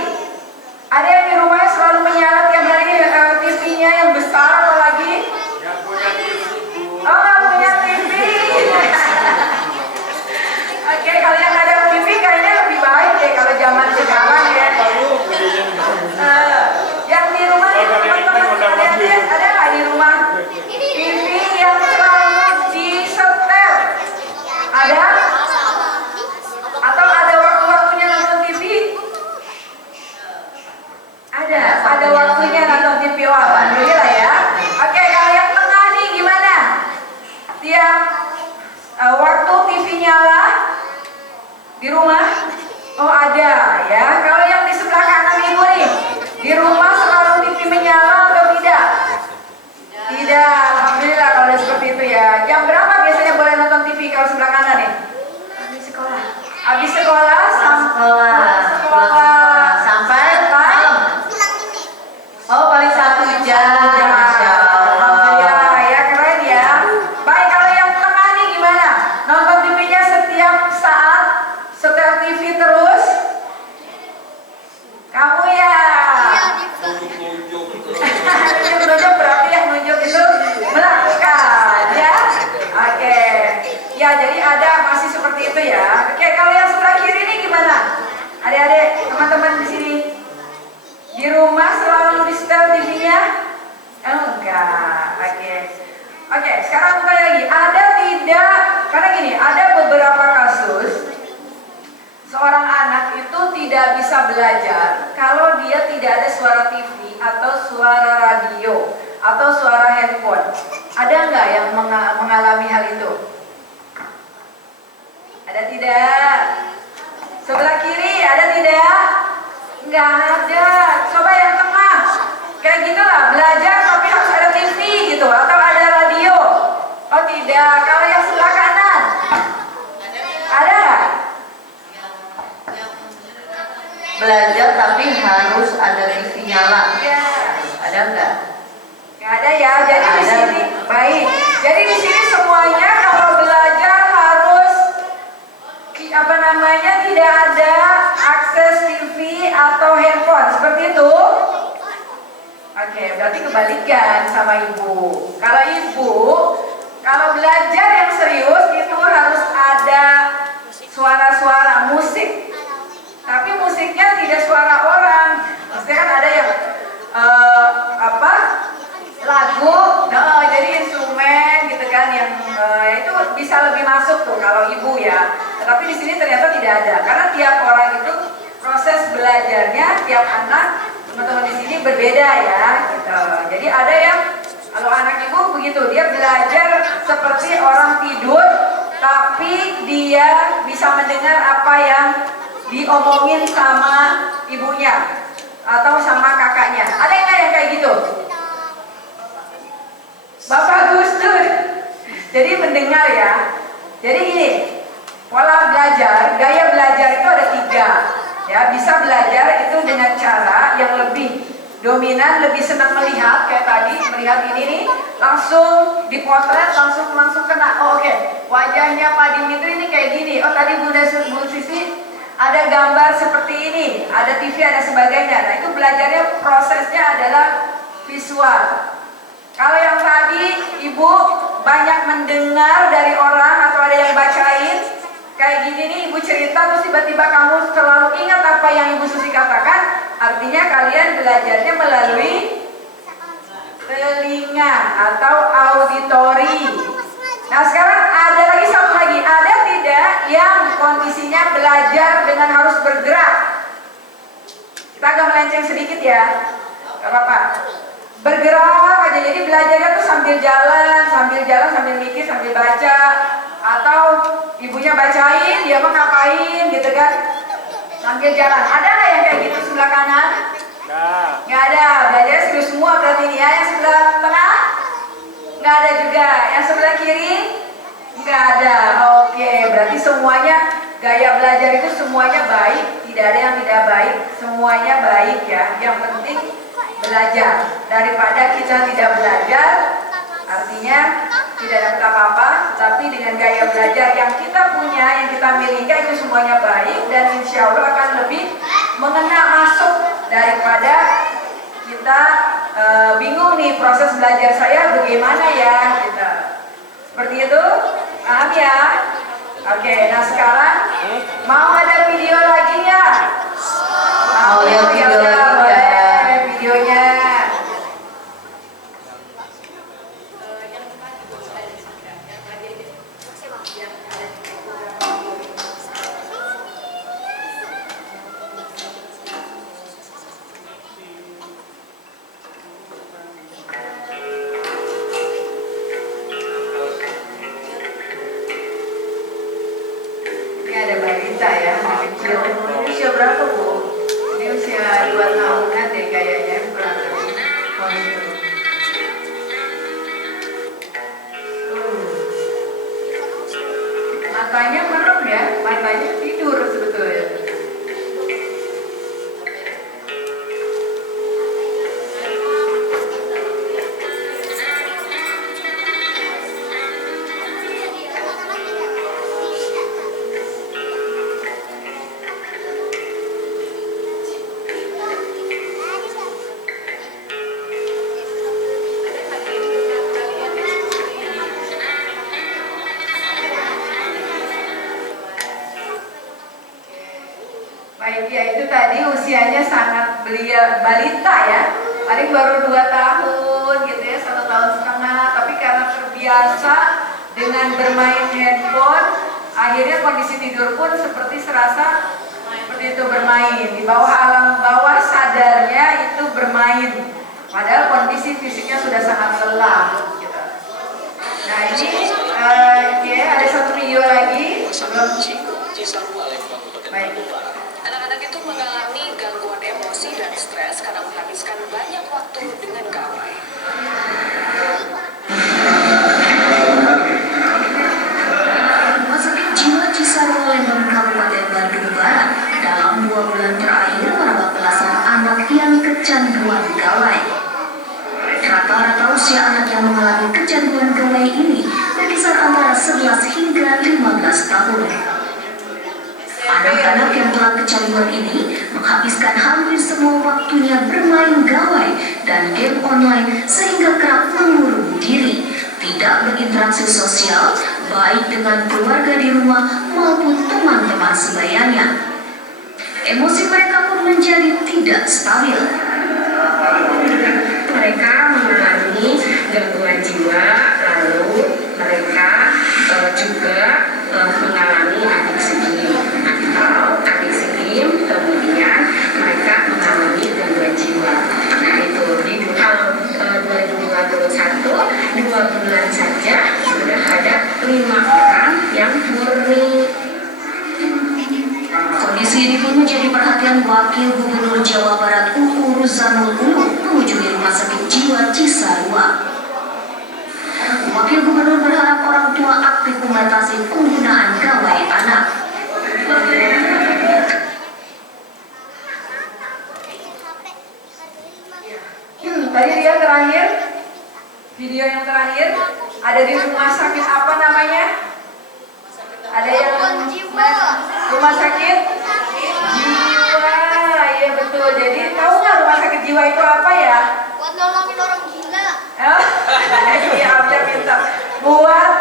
Ada yang di rumahnya selalu menyala tiap hari, TV-nya yang besar apalagi. Oh, nggak punya TV. Oke, kalau yang ada TV kayaknya lebih baik deh kalau zaman sekarang ya. Yang di rumah teman-teman sekalian ada nggak di rumah TV yang Oke. Oke, sekarang aku tanya lagi, ada tidak, karena gini, ada beberapa kasus seorang anak itu tidak bisa belajar kalau dia tidak ada suara TV atau suara radio atau suara handphone. Ada nggak yang mengalami hal itu? Ada tidak? Sebelah kiri ada tidak? Nggak ada. Coba yang tengah. Kayak gitulah, belajar tapi harus ada TV gitu atau ada radio. Oh tidak. Kalau yang sebelah kanan? Ada nggak? Belajar tapi harus ada TV nyala. Iya. Ada nggak? Nggak ada ya. Jadi di Ada. sini baik. Jadi di sini semuanya kalau belajar harus tidak ada akses TV atau handphone seperti itu. Oke, berarti kebalikan sama ibu. Kalau ibu, kalau belajar yang serius itu harus ada suara-suara musik. Tapi musiknya tidak suara orang. Maksudnya kan ada yang lagu, jadi instrumen gitu kan yang itu bisa lebih masuk tuh kalau ibu ya. Tetapi di sini ternyata tidak ada karena tiap orang itu proses belajarnya tiap anak teman-teman di sini berbeda ya gitu. Jadi ada yang kalau anak ibu begitu dia belajar seperti orang tidur tapi dia bisa mendengar apa yang diomongin sama ibunya atau sama kakaknya. Ada nggak yang kayak gitu? Bapak Gus Dur. Jadi mendengar ya. Jadi gini, pola belajar, gaya belajar itu ada 3. Ya, bisa belajar itu dengan cara yang lebih dominan, lebih senang melihat kayak tadi, melihat ini nih, langsung dipotret, langsung kena. Oh, oke. Wajahnya Pak Dimitri ini kayak gini. Oh, tadi Bu Sisi ada gambar seperti ini, ada TV, ada sebagainya. Nah, itu belajarnya prosesnya adalah visual. Kalau yang tadi ibu banyak mendengar dari orang atau ada yang bacain kayak gini nih, ibu cerita terus tiba-tiba kamu selalu ingat apa yang ibu Susi katakan, artinya kalian belajarnya melalui telinga atau auditori. Nah sekarang ada lagi satu lagi, ada tidak yang kondisinya belajar dengan harus bergerak? Kita agak melenceng sedikit ya, gak apa-apa. Bergerak aja, jadi belajarnya tuh sambil jalan, sambil mikir, sambil baca, atau ibunya bacain, dia mau ngapain gitu kan, sambil jalan. Ada nggak yang kayak gitu sebelah kanan? Nggak ada, belajar serius semua berarti ini ya. Yang sebelah tengah? Nggak ada juga. Yang sebelah kiri? Nggak ada. Oke, berarti semuanya gaya belajar itu semuanya baik, tidak ada yang tidak baik, semuanya baik ya. Yang penting belajar daripada kita tidak belajar, artinya tidak dapat apa-apa. Tapi dengan gaya belajar yang kita punya, yang kita miliki itu semuanya baik dan insya Allah akan lebih mengena masuk daripada kita bingung nih proses belajar saya bagaimana ya kita. Seperti itu, paham ya? Oke, nah sekarang mau ada video lagi ya? Mau lihat video lagi ya? Videonya. Ini ada balita ya, kecil. Usia berapa Bu? Ini usia 2 tahunan deh kayaknya, kurang lebih. Matanya merem ya, matanya tidur sebetulnya. Baik ya, itu tadi usianya sangat belia balita ya, paling baru 2 tahun gitu ya, 1,5 tahun terbiasa dengan bermain handphone, akhirnya kondisi tidur pun seperti serasa seperti itu bermain. Di bawah alam bawah sadarnya itu bermain. Padahal kondisi fisiknya sudah sangat lelah. Gitu. Nah ini ya, ada satu video lagi. Baik. Anak-anak itu mengalami gangguan emosi dan stres karena menghabiskan banyak waktu dengan gawai. Rumah Sakit Jiwa Cisarua Lembang Kabupaten Bandung Barat dalam 2 bulan terakhir merawat belasan anak yang kecanduan gawai. Rata-rata usia anak yang mengalami kecanduan gawai ini berkisar antara 11 hingga 15 tahun. Anak-anak yang telah kecanduan ini menghabiskan hampir semua waktunya bermain gawai dan game online sehingga kerap mengurung diri, tidak berinteraksi sosial baik dengan keluarga di rumah maupun teman-teman sebayanya. Emosi mereka pun menjadi tidak stabil. Mereka mengalami gangguan jiwa, lalu mereka juga mengalami adiksi game atau adiksi game, kemudian mereka mengalami gangguan jiwa. Nah itu di tahun 2021 2 bulan saja sudah ada 5 orang yang murni. Kondisi ini pun menjadi perhatian Wakil Gubernur Jawa Barat UU Ruzanul Ulum mengunjungi Rumah Sakit Jiwa Cisarua. Wakil Gubernur berharap orang tua aktif membatasi penggunaan gawai anak. Tadi dia terakhir, video yang terakhir ada di rumah sakit apa namanya? Ada yang rumah sakit jiwa, iya betul. Jadi tahu nggak rumah sakit jiwa itu apa ya? Buat nolongin orang gila. Iya, udah minta buat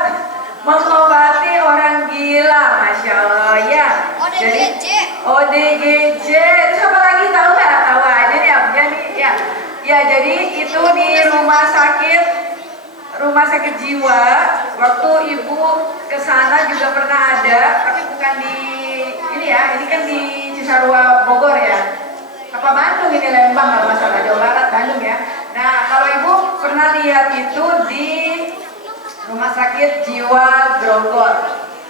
mengobati orang gila, masya Allah ya. ODGJ. ODGJ, itu apa lagi tahu nggak? Tahu aja nih, abjad nih ya. Ya jadi itu di rumah sakit jiwa. Waktu ibu kesana juga pernah ada, tapi bukan di ini ya. Ini kan di Cisarua Bogor ya. Apa Bandung ini, Lembang kalau masalah, Jawa Barat, Bandung ya. Nah kalau ibu pernah lihat itu di rumah sakit jiwa Grogol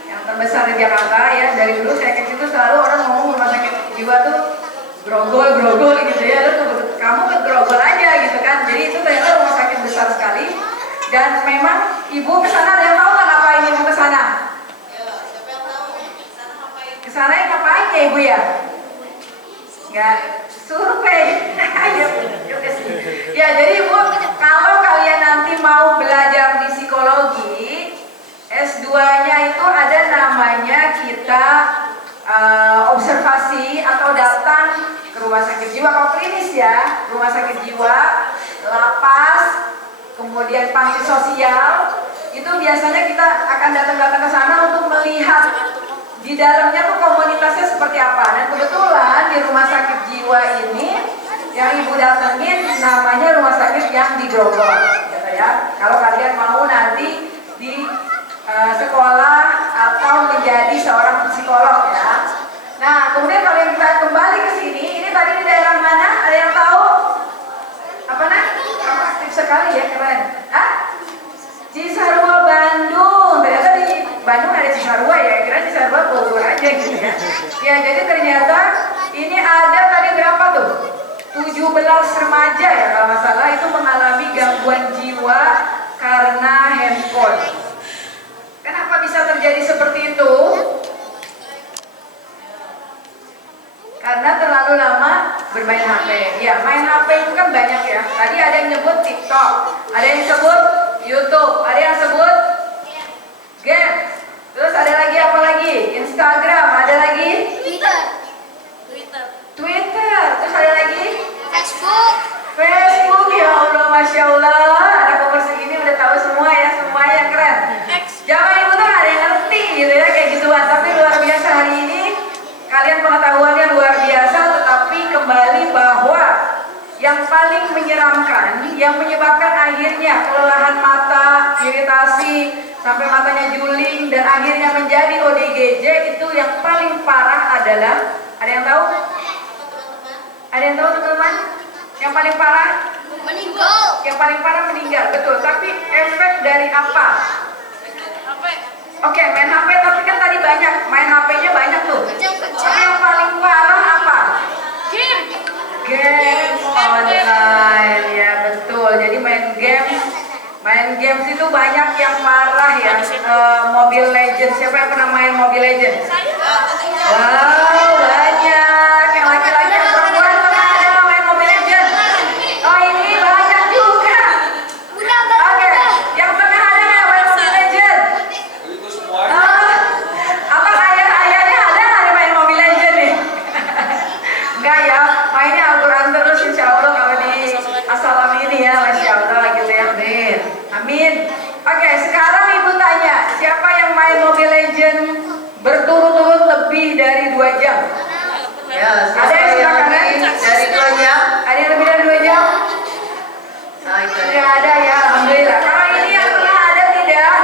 yang terbesar di Jakarta ya. Dari dulu saya kecil tuh selalu orang ngomong rumah sakit jiwa tuh Grogol gitu ya. Lalu kamu ke Grogol aja gitu kan. Jadi itu ternyata rumah sakit besar sekali. Dan memang ibu kesana, ada yang tahu nggak ngapain ibu kesana? Kesana yang ngapain ya ibu ya? Nggak survei. Ya jadi ibu, kalau kalian nanti mau belajar di psikologi S2-nya itu ada namanya kita observasi atau datang ke rumah sakit jiwa. Kalau klinis ya, rumah sakit jiwa, lapas, kemudian panti sosial, itu biasanya kita akan datang ke sana untuk melihat di dalamnya tuh komunitasnya seperti apa. Dan kebetulan di rumah sakit jiwa ini yang ibu datengin namanya rumah sakit yang di Grogol, gitu ya. Kalau kalian mau nanti di sekolah atau menjadi seorang psikolog ya. Nah kemudian kalau yang kita kembali ke sini, ini tadi di daerah mana? Ada yang tahu? Apa nak? Aktif sekali ya, keren. Hah? Cisarua Bandung. Ternyata di Bandung ada Cisarua ya. Kira Cisarua Bogor aja gitu ya. Ya jadi ternyata ini ada tadi berapa tuh? 17 remaja ya kalau nggak salah itu mengalami gangguan jiwa karena handphone. Kenapa bisa terjadi seperti itu? Karena terlalu lama bermain HP. Ya, main HP itu kan banyak ya. Tadi ada yang nyebut TikTok, ada yang sebut YouTube, ada yang sebut game. Terus ada lagi apa lagi? Instagram, ada lagi Twitter. Terus ada lagi Facebook. Ya Allah, masya Allah. Ada umur segini udah tahu semua ya, semua yang keren. Zaman ibu tuh ada yang ngerti gitu ya kayak gituan. Tapi luar biasa hari ini kalian pengetahuannya luar biasa. Tetapi kembali bahwa yang paling menyeramkan, yang menyebabkan akhirnya kelelahan mata, iritasi, sampai matanya juling dan akhirnya menjadi ODGJ. Itu yang paling parah adalah, ada yang tahu? Ada yang tahu teman-teman? Yang paling parah? Meninggal. Yang paling parah meninggal, betul. Tapi efek dari apa? Oke, main HP, tapi kan tadi banyak, main HP-nya banyak tuh. Tapi yang paling parah apa? Game online, ya betul. Jadi main games itu banyak yang parah ya. Mobile Legends, siapa yang pernah main Mobile Legends? Wow, banyak. Yang laki-laki, yang perempuan pernah ada yang main Mobile Legends? Oh, ini banyak juga. Oke, yang tengah ada yang main Mobile Legends? Apa ayah-ayahnya ada nggak yang main Mobile Legends nih? Enggak ya, mainnya Al-Quran terus insya Allah kalau di Assalam ini ya, Masya Allah gitu ya. Amin. Amin. Oke, sekarang ibu tanya, siapa yang main Mobile Legends berturut-turut lebih dari 2 jam? Ya, Ada yang silakan ya? dari 2 jam. Ada yang lebih dari 2 jam? Nah, itu Tidak ada ya, Alhamdulillah. Kalau ini yang pernah ada tidak?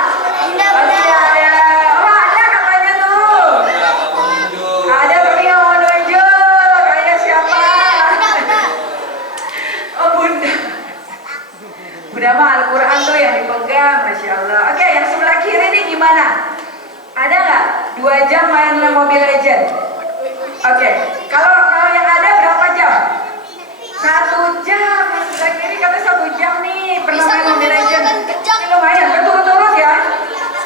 Oh, tidak ada. Oh, ada katanya tuh. Ada tapi nggak mau nunjuk. Kayak siapa? Oh, Bunda. Bunda mah Al-Quran tuh yang dipegang, Masya Allah. Oke, yang sebelah kiri nih gimana? Ada nggak 2 jam main Mobile Legends? Oke, kalau yang ada berapa jam? 1 jam. Yang sebelah kiri kata 1 jam nih pernah main Mobile Legends. Ini lumayan, berturut-turut ya.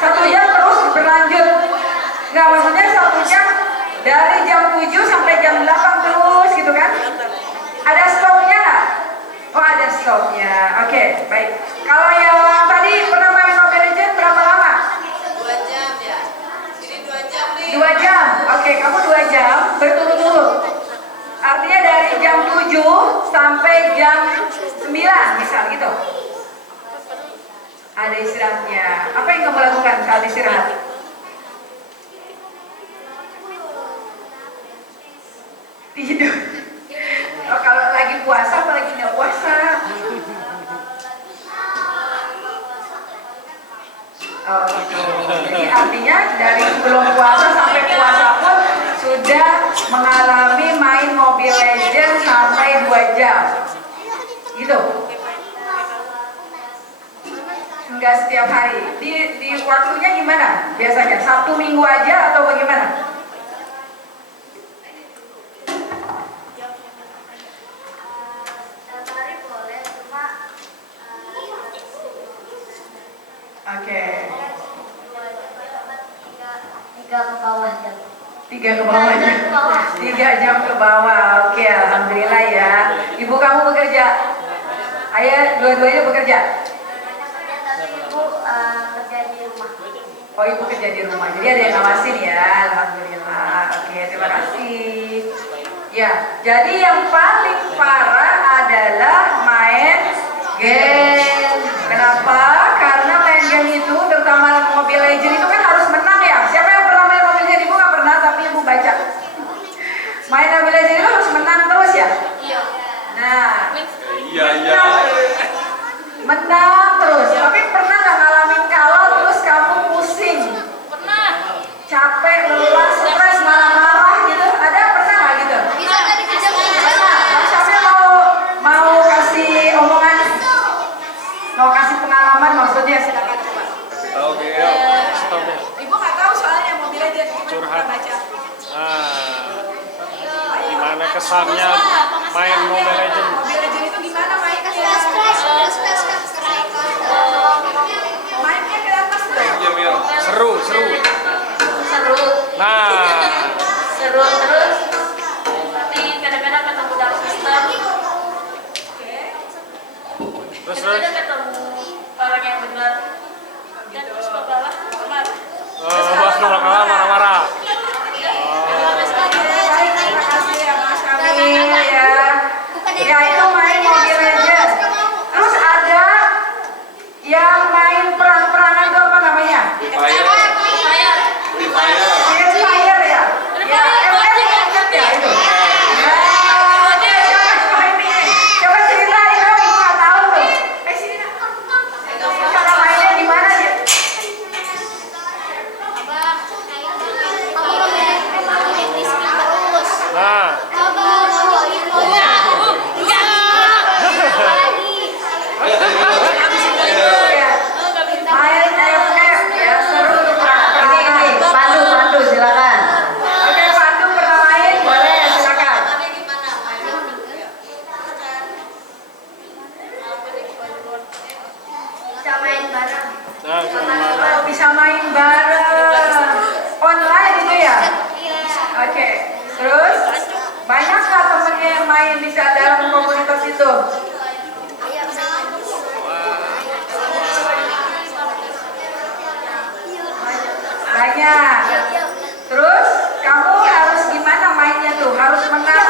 1 jam terus berlanjut. Nggak, maksudnya 1 jam dari jam 7 sampai jam 8 terus gitu kan? Ada stopnya nggak? Oh, ada stopnya. Oke, baik. Kalau yang tadi pernah main Mobile Legends berapa lama? 2 jam ya. Jadi 2 jam nih. 2 jam. Oke, kamu 2 jam berturut-turut. Artinya dari jam 7 sampai jam 9 misal gitu. Ada istirahatnya. Apa yang kamu lakukan saat istirahat? Tidur. Oh, kalau lagi puasa apa lagi nggak puasa? Oh, gitu. Jadi artinya dari sebelum puasa sampai puasa pun sudah mengalami main Mobile Legends sampai 2 jam. Gitu. Enggak setiap hari. Di waktunya gimana? Biasanya Sabtu Minggu aja atau bagaimana? Oke. 3 ke bawah jam. 3 ke bawah aja. 3 jam ke bawah. Oke, alhamdulillah ya. Ibu kamu bekerja? Ayah dua-duanya bekerja? Tapi ibu kerja di rumah. Oh, ibu kerja di rumah. Jadi ada yang ngawasin ya. Alhamdulillah. Oke, terima kasih. Ya, jadi yang paling parah adalah main game. Kenapa? Karena main game itu, terutama Mobile Legends itu kan harus menang ya. Siapa yang pernah main Mobile Legends? Ibu nggak pernah, tapi ibu baca. Main Mobile Legends itu harus menang terus ya. Iya. Nah, Iya. menang terus. Tapi pernah nggak ngalamin kalah terus kamu pusing, Pernah. capek, lelah, stres, marah-marah gitu? Ada pernah nggak gitu? Bisa dari kerja Pernah. Siapa mau kasih omongan? Mau kasih pengalaman maksudnya, silakan coba. Oke, stop deh. Ibu nggak tahu soalnya Mobile Legends, cuma Curhat. kita baca. Gimana kesannya main Mobile Legends? Mobile Legends itu gimana mainnya? Mainnya kenapa sih? Seru. Seru. Nah, Seru terus. Tapi kadang-kadang ketemu dark system. terus Kadang-kadang ketemu orang yang benar. Dan terus babalah marah. bos nolak kalah marah-marah. Terima kasih ya Mas Kami ya. Ya itu main Mobile Legends. Terus ada yang main perang-perangan itu apa namanya? Free Fire ya? Ya, ML ya itu. Coba ceritain dong, ibu nggak tahu tuh. Sini nak. Cara mainnya gimana Nah, Bisa main bareng. Online itu ya? Oke. Terus banyak nggak temennya yang main bisa dalam komunitas itu? Banyak. Terus kamu harus gimana mainnya tuh? Harus menang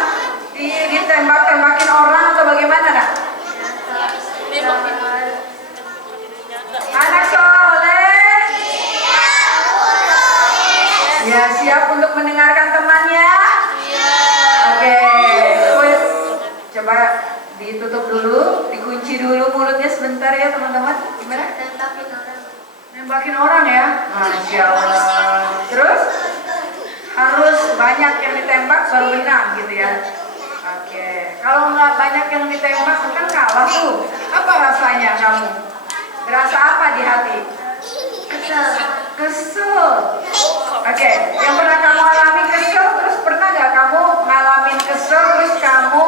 ditembak-tembakin orang atau bagaimana nak? Anak soleh. Ya, siap untuk mendengarkan temannya? Oke. Coba ditutup dulu, dikunci dulu mulutnya sebentar ya teman-teman. Gimana? Nembakin orang ya? Masya Allah. Terus harus banyak yang ditembak baru menang gitu ya? Oke. Kalau nggak banyak yang ditembak kan kalah tuh. Apa rasanya kamu? Berasa apa di hati? Kesel. Oke. Yang pernah kamu alami kesel, terus pernah nggak kamu ngalamin kesel, terus kamu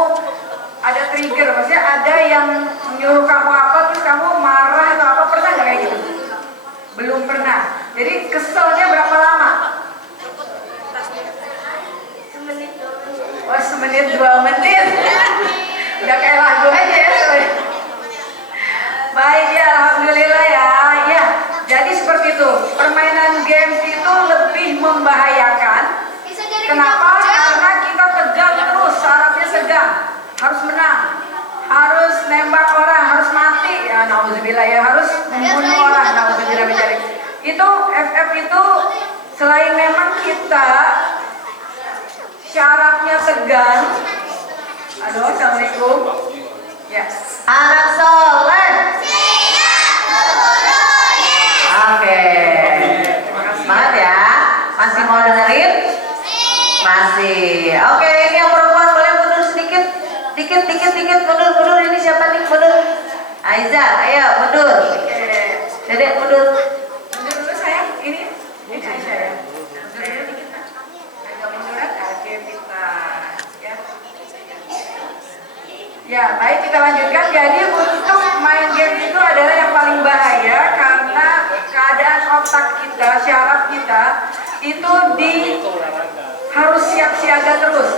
ada trigger, maksudnya ada yang menyuruh kamu apa, terus kamu marah atau apa, pernah nggak kayak gitu? Belum pernah. Jadi keselnya berapa lama? Oh, semenit 2 menit. Udah kayak lagu aja ya. Baik ya, alhamdulillah ya. Ya, jadi seperti itu. Permainan games itu lebih membahayakan. Kenapa? Karena kita tegang terus, syaratnya tegang. Harus menang, harus nembak orang, harus mati. Ya, nauzubillah ya, harus membunuh orang. Nauzubillah mencari. Itu FF itu selain memang kita syaratnya tegang. Halo, assalamualaikum. Ya. Anak soleh. Oke. Semangat ya. Masih mau dengerin? Masih. Oke, ini yang perempuan boleh mundur sedikit. Dikit mundur. Ini siapa nih? Mundur. Aiza, ayo mundur. Dedek mundur. Mundur dulu sayang. Ini Aisyah ya. Mundur dulu dikit. Agak munduran. Oke, kita ya. Ya, baik kita lanjutkan. Jadi untuk main game itu adalah yang paling bahaya karena keadaan otak kita, syaraf kita itu harus siap siaga terus,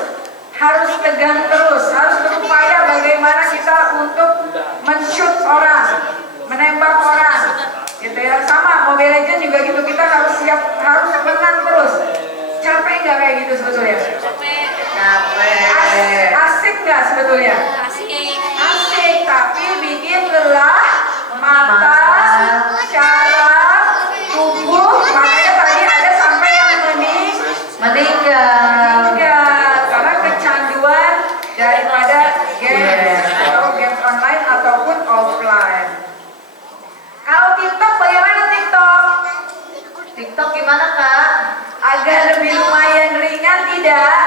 harus tegang terus, harus berupaya bagaimana kita untuk men-shoot orang, menembak orang, gitu ya. Sama Mobile Legends juga gitu, kita harus siap, harus menang terus. Capek nggak kayak gitu sebetulnya? Capek. Asik nggak sebetulnya? Asik, tapi bikin lelah mata, syaraf, tubuh. Makanya tadi ada sampai yang meninggal karena kecanduan daripada game atau game online ataupun offline. Kalau TikTok bagaimana TikTok? TikTok gimana kak? Agak lebih lumayan ringan tidak?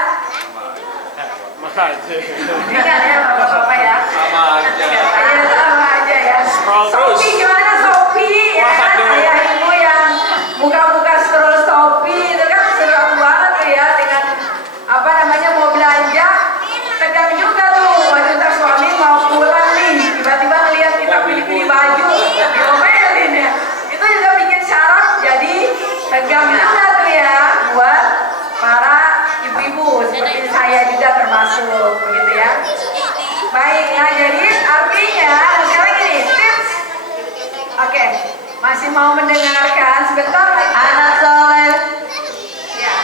Ringan ya bapak-bapak ya? Sama aja. Ya sama aja ya. Scroll terus. Shopee gimana Shopee? Ya kan? Ayah ibu yang buka-buka scroll Shopee itu kan seru banget tuh ya, dengan apa namanya mau belanja, tegang juga tuh. Waktu ntar suami mau pulang nih, tiba-tiba ngeliat kita pilih-pilih baju, diomelin ya. Itu juga bikin syaraf jadi tegang juga tuh ya buat para ibu-ibu seperti saya juga termasuk gitu ya. Baik, nah jadi artinya sekarang gini tips. Oke, masih mau mendengarkan sebentar lagi. Anak soleh. Ya.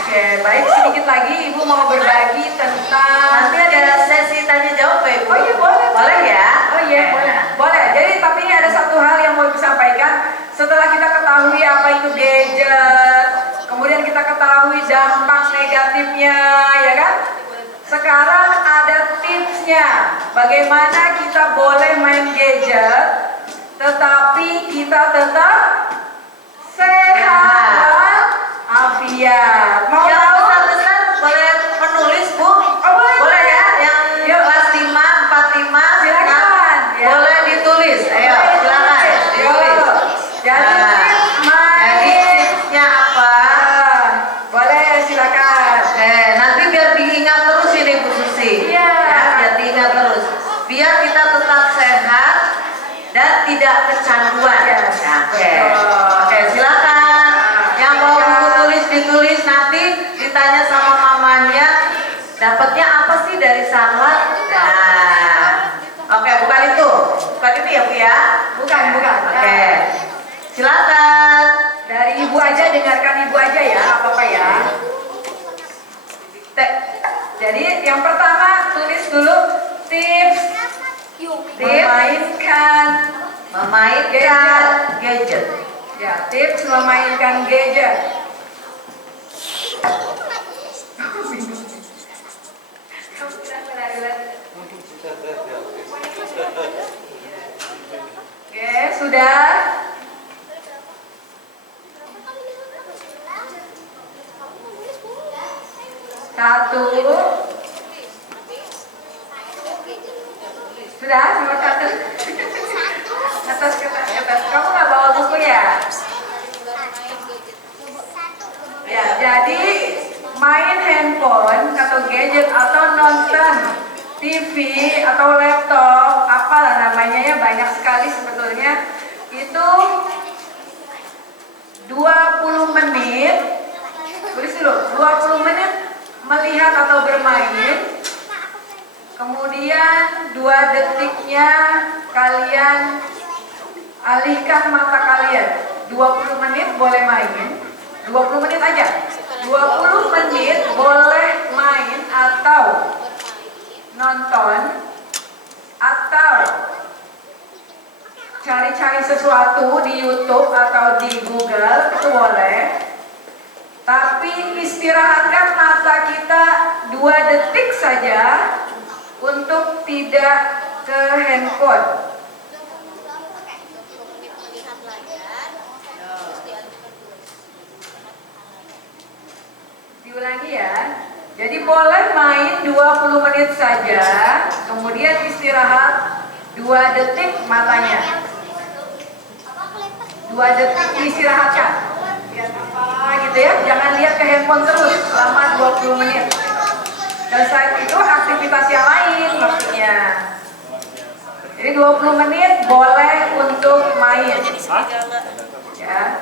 Oke, baik, sedikit lagi ibu mau berbagi tentang. Nanti ada sesi tanya jawab ya ibu. Oh iya boleh. Boleh ya? Oh iya boleh. Boleh. Jadi tapi ini ada satu hal yang mau ibu sampaikan. Setelah kita ketahui apa itu gadget, kemudian kita ketahui dampak negatifnya, ya kan? Sekarang ada tipsnya. Bagaimana kita boleh main gadget, tetapi kita tetap sehat afiat. Mau Yang tahu? besar-besar boleh menulis bu? Oh, boleh. Boleh ya? Yang Yuk. kelas 5, 45 Silakan. Ya. boleh ditulis. Ayo Boleh silakan ditulis. ditulis. Jadi tips main. Jadi tipsnya apa? Boleh silakan. Nanti biar diingat terus ini Bu Susi. Iya. Ya, biar diingat terus. Biar kita tetap sehat dan tidak kecanduan. Ya. Oke, silakan. Yang mau buku tulis ditulis, nanti ditanya sama mamanya, dapatnya apa sih dari Sanwar? Nah, oke, bukan itu ya Bu ya? Bukan. Oke, silakan. Dari ibu aja, dengarkan ibu aja ya, apa-apa ya. Jadi yang pertama tulis dulu tips memainkan gadget. Ya, tips memainkan gadget. Oke, sudah. Satu. Sudah, nomor satu. Atas. Kamu nggak bawa buku ya? Ya, jadi main handphone atau gadget atau nonton TV atau laptop, apalah namanya ya, banyak sekali sebetulnya. Itu 20 menit. Tulis dulu, 20 menit melihat atau bermain, kemudian 2 detiknya kalian alihkan mata kalian. 20 menit boleh main, 20 menit aja, 20 menit boleh main atau nonton atau cari-cari sesuatu di YouTube atau di Google, itu boleh. Tapi istirahatkan mata kita 2 detik saja untuk tidak ke handphone. Diulangi ya. Jadi boleh main 20 menit saja, kemudian istirahat 2 detik matanya. 2 detik diistirahatkan. Gitu ya, jangan lihat ke handphone terus selama 20 menit. Dan saat itu aktivitas yang lain maksudnya. Jadi 20 menit boleh untuk main. Ya.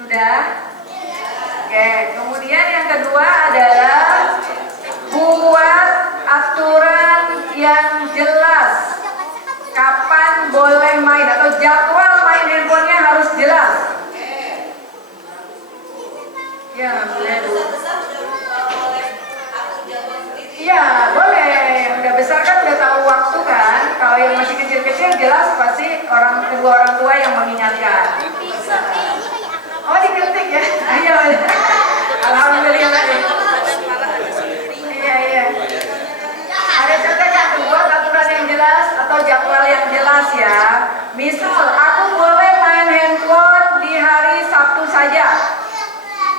Sudah? Oke, kemudian yang kedua adalah buat aturan yang jelas. Kapan boleh main atau jadwal main handphonenya harus jelas. Ya, boleh. Iya, boleh. Yang udah besar kan udah tahu waktu kan. Kalau yang masih kecil-kecil jelas pasti orang tua yang mengingatkan. Oh, diketik ya? Ayo. Alhamdulillah. Iya. Ada contohnya buat aturan yang jelas atau jadwal yang jelas ya. Misal aku boleh main handphone di hari Sabtu saja.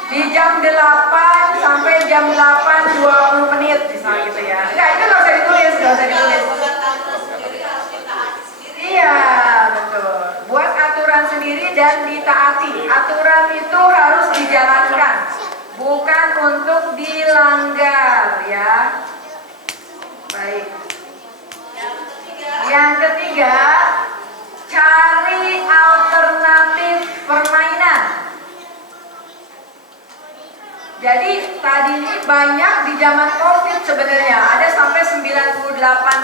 Di jam 8 sampai jam 8:20 menit misalnya gitu ya. Enggak, itu nggak usah ditulis. Iya, betul. Buat aturan sendiri dan ditaati. Aturan itu harus dijalankan, bukan untuk dilanggar ya. Baik. Yang ketiga, cari alternatif permainan. Jadi tadi ini banyak di zaman COVID sebenarnya, ada sampai 98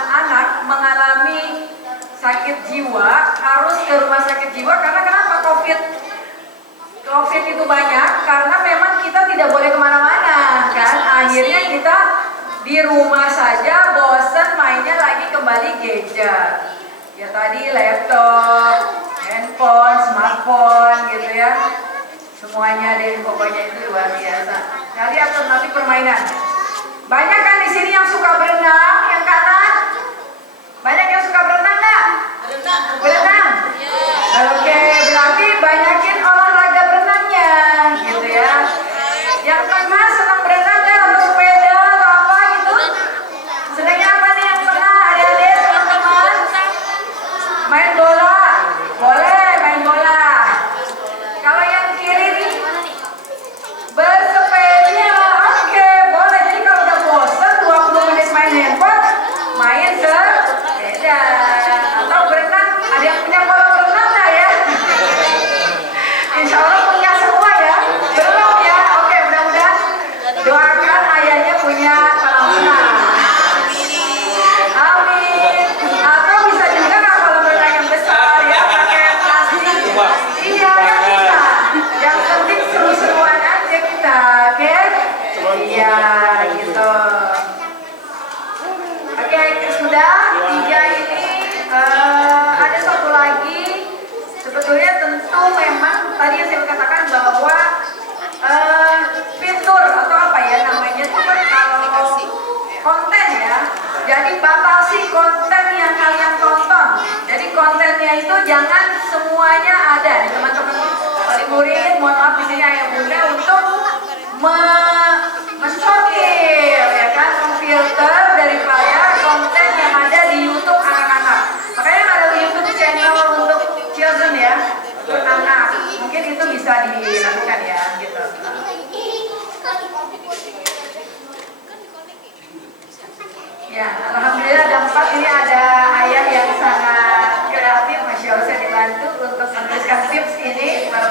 anak mengalami sakit jiwa, harus ke rumah sakit jiwa. Karena kenapa COVID itu banyak? Karena memang kita tidak boleh kemana-mana kan. Akhirnya kita di rumah saja, bosan mainnya lagi kembali gadget. Ya tadi laptop, handphone, smartphone gitu ya. Semuanya deh, pokoknya itu luar biasa. Cari alternatif permainan. Banyak kan di sini yang suka berenang, yang kanan? Banyak yang suka berenang nggak? Berenang. Oke, berarti banyakin olahraga berenangnya, gitu ya. Yang tengah senang berenang nggak? Atau sepeda atau apa gitu? Senangnya apa nih yang tengah? Adik-adik, teman-teman? Main bola, boleh main bola. Kalau yang kiri nih, bersepeda, oke, boleh. Jadi kalau udah bosan 20 menit main handphone,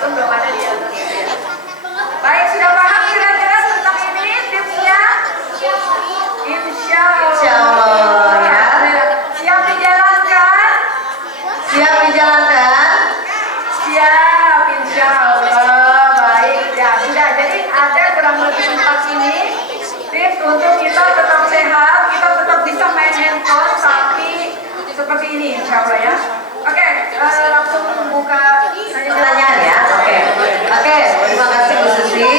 walaupun belum ada di atas. Baik, sudah paham kira-kira tentang ini tipsnya? Insya Allah ya. Siap dijalankan? Siap dijalankan? Siap, insya Allah. Baik, ya sudah. Jadi ada kurang lebih 4 ini tips untuk kita tetap sehat, kita tetap bisa main handphone tapi seperti ini, insya Allah ya. Oke, langsung buka Pertanyaan ya. Oke. Terima kasih Bu Susi.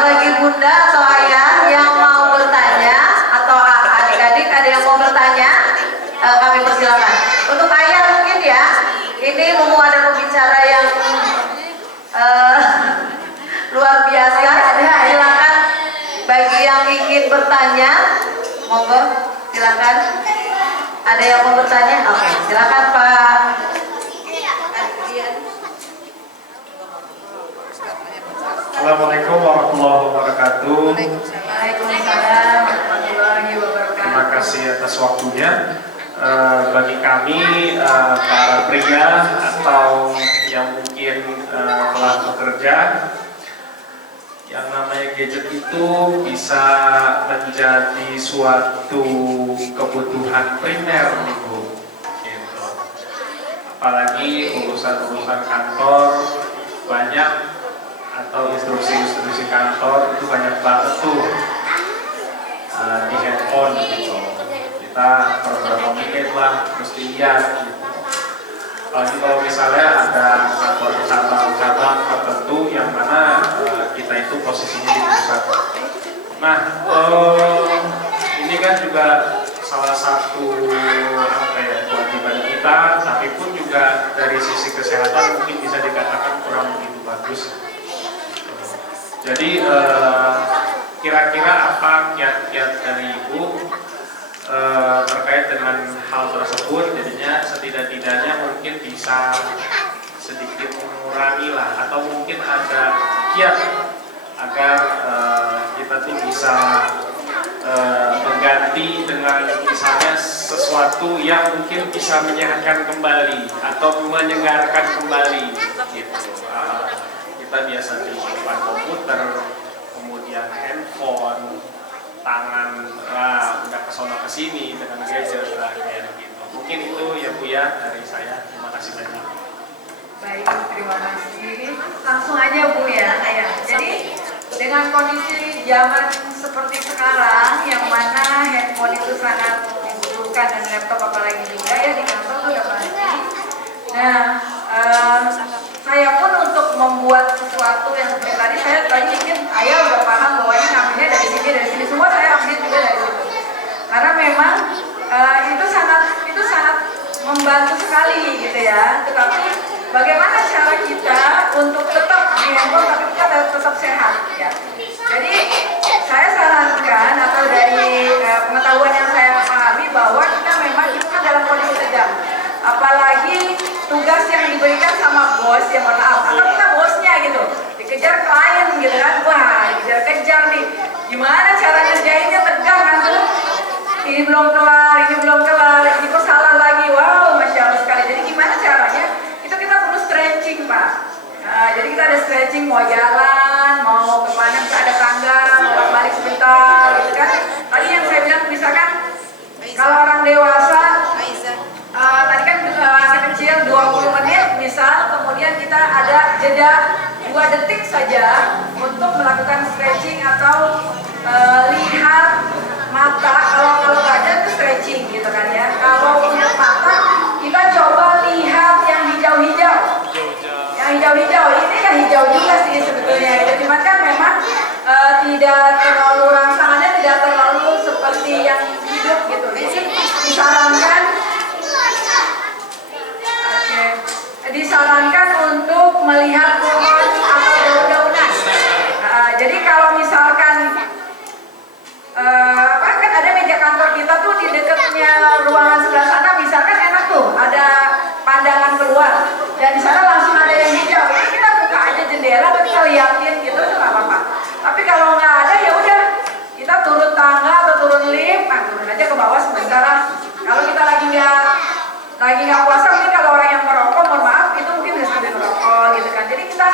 Bagi bunda atau ayah yang mau bertanya atau adik-adik ada yang mau bertanya, kami persilakan. Untuk ayah mungkin ya, ini mau ada pembicara yang luar biasa. Silakan bagi yang ingin bertanya, monggo silakan. Ada yang mau bertanya? Oke, silakan Pak. Assalamualaikum warahmatullahi wabarakatuh. Waalaikumsalam warahmatullahi wabarakatuh. Terima kasih atas waktunya. Bagi kami para pria atau yang mungkin telah bekerja, yang namanya gadget itu bisa menjadi suatu kebutuhan primer nih Bu. Gitu. Apalagi urusan-urusan kantor banyak, atau instruksi-instruksi kantor itu banyak banget tuh di handphone gitu. Kita beberapa menit lah mesti lihat gitu. Apalagi kalau misalnya ada kantor cabang-cabang tertentu yang mana kita itu posisinya di pusat. Nah, ini kan juga salah satu kewajiban kita, tapi pun juga dari sisi kesehatan mungkin bisa dikatakan kurang begitu bagus. Jadi kira-kira apa kiat-kiat dari Ibu terkait dengan hal tersebut, jadinya setidak-tidaknya mungkin bisa sedikit mengurangi lah, atau mungkin ada kiat agar kita tuh bisa mengganti dengan misalnya sesuatu yang mungkin bisa menyehatkan kembali atau menyegarkan kembali gitu. Kita biasa di depan komputer, kemudian handphone, tangan udah kesana kesini dengan gadget lah kayak gitu. Mungkin itu ya Bu ya dari saya. Terima kasih banyak. Baik, terima kasih. Langsung aja Bu ya, ayah. Jadi dengan kondisi zaman seperti sekarang, yang mana handphone itu sangat dibutuhkan dan laptop apalagi juga ya di kantor tuh udah pasti. Nah, saya pun untuk membuat sesuatu yang seperti tadi, saya tadi ingin ayah udah paham bahwa ini ngambilnya dari sini semua saya ambil juga dari situ. Karena memang itu sangat membantu sekali gitu ya. Tetapi bagaimana cara kita untuk tetap di handphone tapi kita tetap sehat ya. Jadi saya sarankan atau dari pengetahuan yang saya pahami bahwa kita memang itu kan dalam kondisi tegang. Apalagi tugas yang diberikan sama bos, ya mohon maaf, atau kita bosnya gitu, dikejar klien gitu kan, wah dikejar-kejar nih, gimana cara ngerjainnya, tegang kan tuh, ini belum kelar, ini kok salah lagi, wow Masya Allah sekali. Jadi gimana caranya, itu kita perlu stretching Pak. Nah, jadi kita ada stretching, mau jalan, mau kemana, bisa ada tangga, mau balik sebentar gitu kan. Tadi yang saya bilang misalkan, kalau orang dewasa, tadi kan anak kecil 20 menit misal, kemudian kita ada jeda 2 detik saja untuk melakukan stretching atau lihat mata. Kalau badan itu stretching gitu kan ya. Kalau untuk mata kita coba lihat yang hijau-hijau. Yang hijau-hijau ini kan hijau juga sih sebetulnya. Cuma kan memang tidak terlalu rangsangannya tidak terlalu seperti yang hidup gitu. Jadi disarankan untuk melihat pohon atau daun-daunan. Jadi kalau misalkan kan ada meja kantor kita tuh di dekatnya ruangan sebelah sana, misalkan enak tuh ada pandangan keluar dan di sana langsung ada yang hijau. Jadi kita buka aja jendela, kita liatin gitu tuh nggak apa-apa. Tapi kalau nggak ada ya udah kita turun tangga atau turun lift, turun aja ke bawah sebentar lah. Kalau kita lagi nggak puasa, mungkin kalau orang yang merokok, mohon maaf, itu mungkin bisa sambil merokok gitu kan. Jadi kita